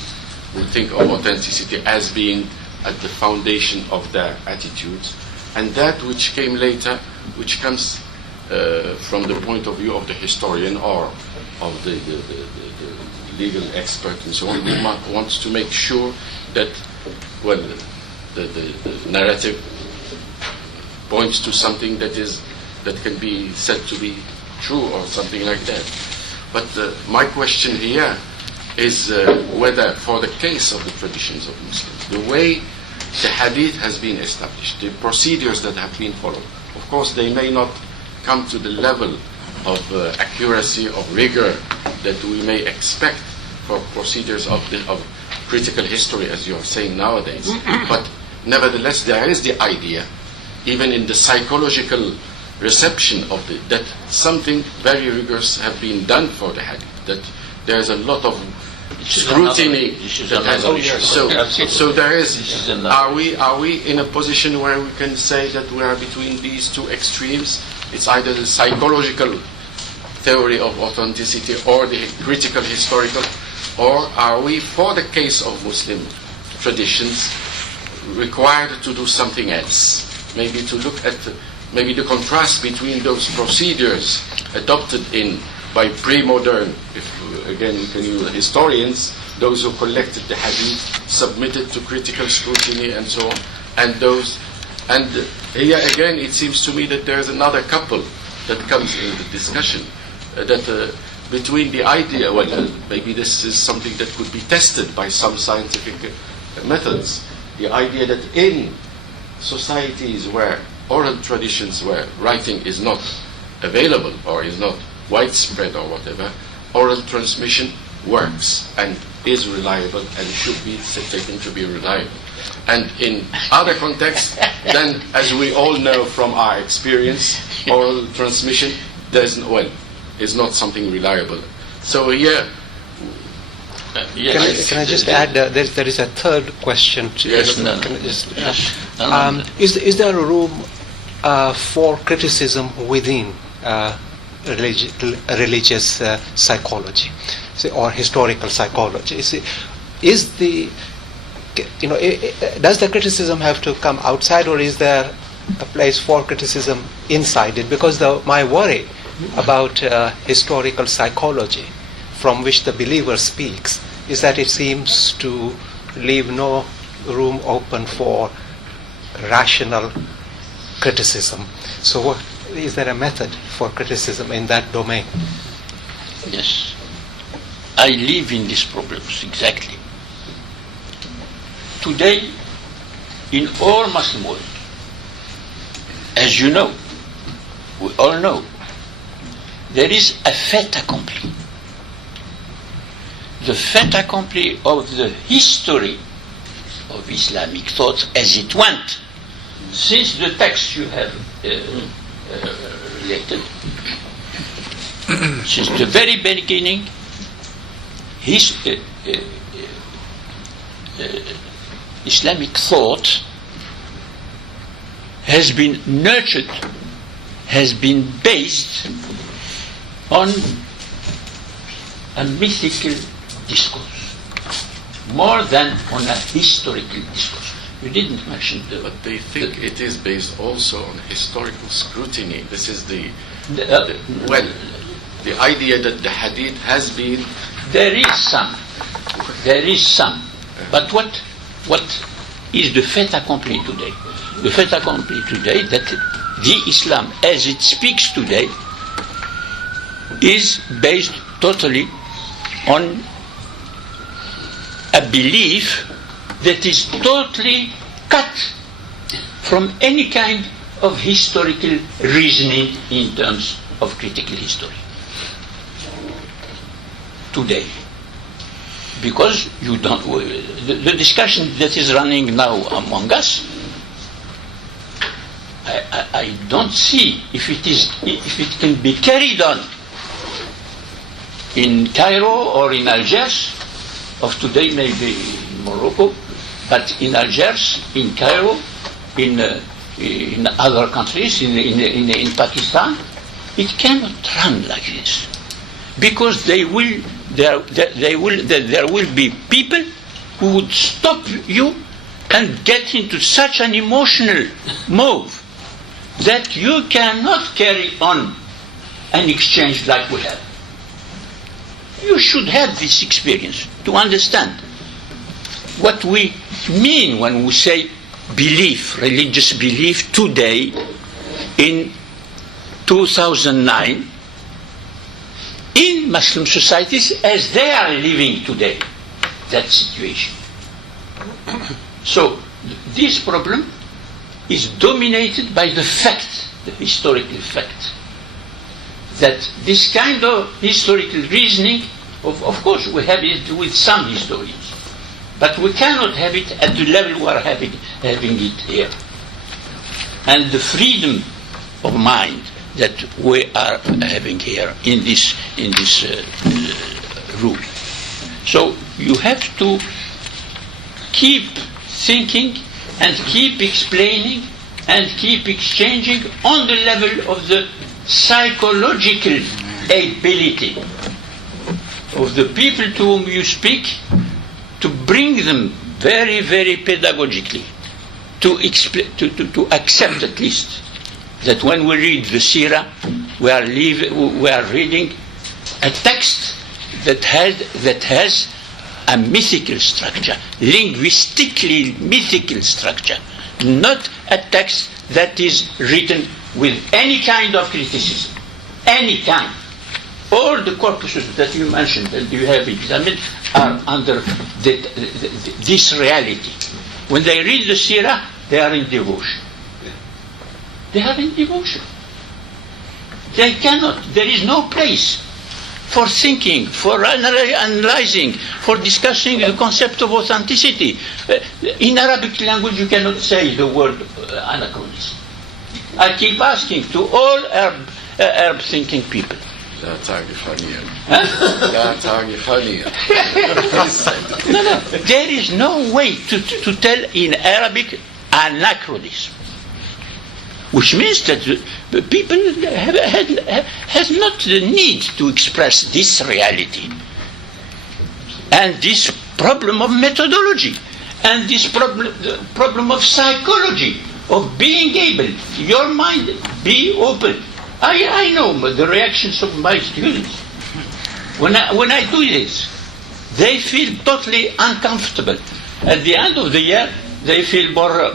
who think of authenticity as being at the foundation of their attitudes, and that which came later, which comes from the point of view of the historian or of the legal expert and so on, who wants to make sure that, well, the narrative points to something that can be said to be true or something like that. But my question here is whether, for the case of the traditions of Muslims, the way the Hadith has been established, the procedures that have been followed, of course they may not come to the level of accuracy, of rigor that we may expect for procedures of critical history, as you are saying nowadays. But nevertheless, there is the idea, even in the psychological reception of that something very rigorous have been done for the Hadith, that there is a lot of scrutiny that has been. So there is. Are we in a position where we can say that we are between these two extremes? It's either the psychological theory of authenticity or the critical historical, or are we, for the case of Muslim traditions, required to do something else? Maybe to look at maybe the contrast between those procedures adopted by pre-modern, if again we can use historians, those who collected the Hadith, submitted to critical scrutiny and so on, and those, and here again it seems to me that there is another couple that comes in the discussion, that between the idea, well, maybe this is something that could be tested by some scientific methods, the idea that in societies where oral traditions, where writing is not available or is not widespread or whatever, oral transmission works and is reliable and should be taken to be reliable. And in other contexts, then, as we all know from our experience, oral transmission is not something reliable. So here, can I just add, there is a third question. Yes. Is there a room for criticism within religious psychology, or historical psychology? Does the criticism have to come outside, or is there a place for criticism inside it? Because my worry about historical psychology, from which the believer speaks, is that it seems to leave no room open for rational criticism. So is there a method for criticism in that domain? Yes. I live in these problems, exactly. Today, in all Muslim world, as you know, we all know, there is a fait accompli. The fait accompli of the history of Islamic thought as it went, since the text you have related, since the very beginning, Islamic thought has been nurtured, has been based on a mythical discourse, more than on a historical discourse. You didn't mention but they think it is based also on historical scrutiny. This is the idea that the Hadith has been. There is some. But what is the fait accompli today? The fait accompli today that the Islam as it speaks today is based totally on a belief that is totally cut from any kind of historical reasoning in terms of critical history today. Because you don't, the discussion that is running now among us, I don't see if it can be carried on in Cairo or in Algiers of today, maybe in Morocco, but in Algiers, in Cairo, in other countries, in Pakistan, it cannot run like this, because they will there will be people who would stop you and get into such an emotional move that you cannot carry on an exchange like we have. You should have this experience to understand what we mean when we say belief, religious belief today in 2009 in Muslim societies as they are living today, that situation. So this problem is dominated by the fact, the historical fact, that this kind of historical reasoning, of course we have it with some historians, but we cannot have it at the level we are having it here. And the freedom of mind that we are having here in this room. So you have to keep thinking and keep explaining and keep exchanging on the level of the psychological ability of the people to whom you speak, to bring them very, very pedagogically to accept at least that when we read the Sirah, we are reading a text that has a mythical structure, linguistically mythical structure, not a text that is written with any kind of criticism, any kind. All the corpuses that you mentioned and you have examined are under this reality. When they read the Sirah, they are in devotion. They are in devotion. They cannot, there is no place for thinking, for analyzing, for discussing the concept of authenticity. In Arabic language you cannot say the word anachronism. I keep asking to all Arab thinking people. لا تعرف هنيئا. Huh? لا تعرف هنيئا. No, there is no way to tell in Arabic anachronism, which means that the people has not the need to express this reality and this problem of methodology and this problem of psychology, of being able, your mind be open. I know the reactions of my students. When I do this, they feel totally uncomfortable. At the end of the year, they feel more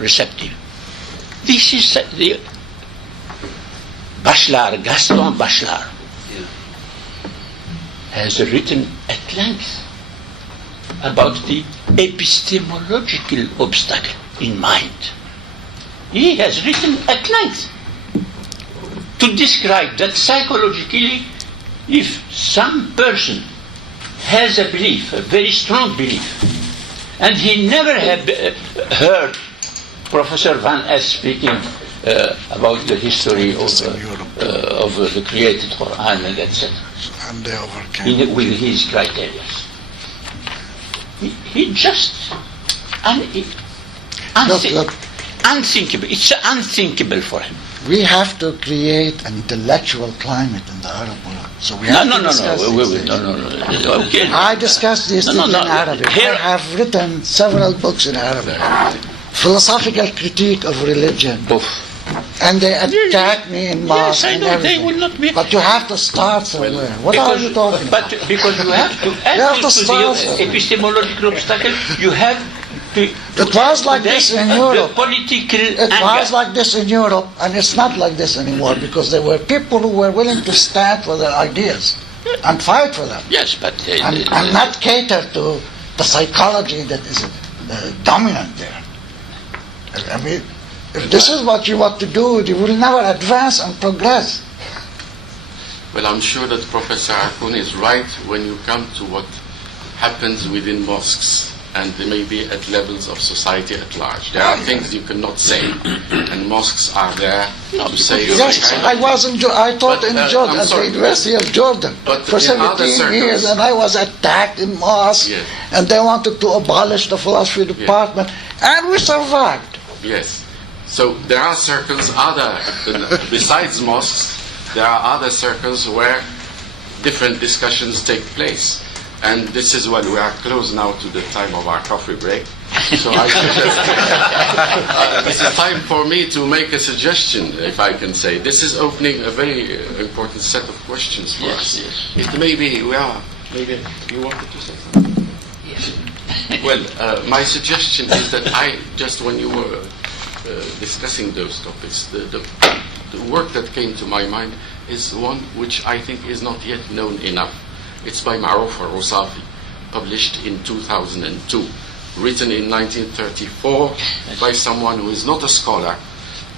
receptive. This is the Gaston Bachelard has written at length about the epistemological obstacle in mind. He has written at length to describe that psychologically, if some person has a belief, a very strong belief, and he never had heard Professor Van Es speaking about the history of the created Quran and etc. And they overcame with his criteria. He just unthinkable. It's unthinkable for him. We have to create an intellectual climate in the Arab world. So we have to discuss these things. No. Okay. I discuss these things in Arabic. I have written several books in Arabic. Philosophical critique of religion. And they attack me in mass and everything. They will not be. But you have to start somewhere. What are you talking about? But because you have to add to the epistemological obstacle, you have to. It was like this in Europe. It was like this in Europe, and it's not like this anymore because there were people who were willing to stand for their ideas and fight for them. Yes, but and not cater to the psychology that is dominant there. I mean, if this is what you want to do, you will never advance and progress. Well, I'm sure that Professor Akun is right when you come to what happens within mosques and maybe at levels of society at large. There are things you cannot say, and mosques are there to say. Yes, I taught in Jordan, at the University of Jordan for 17 years, and I was attacked in mosques, and they wanted to abolish the philosophy department, and we survived. Yes. So there are circles besides mosques, there are other circles where different discussions take place. And this is when we are close now to the time of our coffee break. So I should it's a time for me to make a suggestion, if I can say. This is opening a very important set of questions for us. Yes. It may be, maybe you wanted to say something? Yes. Well, my suggestion is that when you were discussing those topics, the work that came to my mind is one which I think is not yet known enough. It's by Ma'ruf al-Rusafi, published in 2002, written in 1934 by someone who is not a scholar,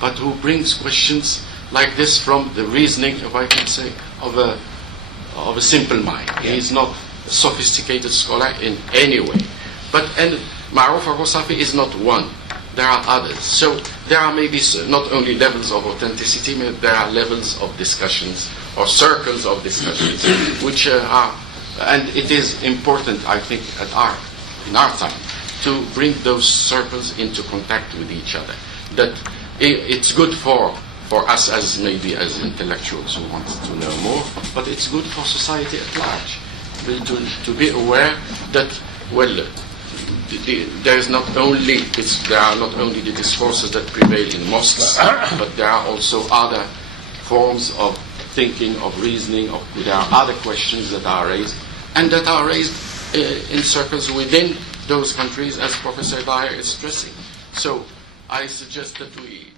but who brings questions like this from the reasoning, if I can say, of a simple mind. He is not a sophisticated scholar in any way. And Ma'ruf al-Rusafi is not one. There are others. So there are maybe not only levels of authenticity, but there are levels of discussions or circles of discussions, which are, and it is important, I think, in our time, to bring those circles into contact with each other. That it's good for us as intellectuals who want to know more, but it's good for society at large to be aware that there are not only the discourses that prevail in mosques, but there are also other forms of thinking, of reasoning, there are other questions that are raised, and that are raised in circles within those countries, as Professor Dyer is stressing. So I suggest that we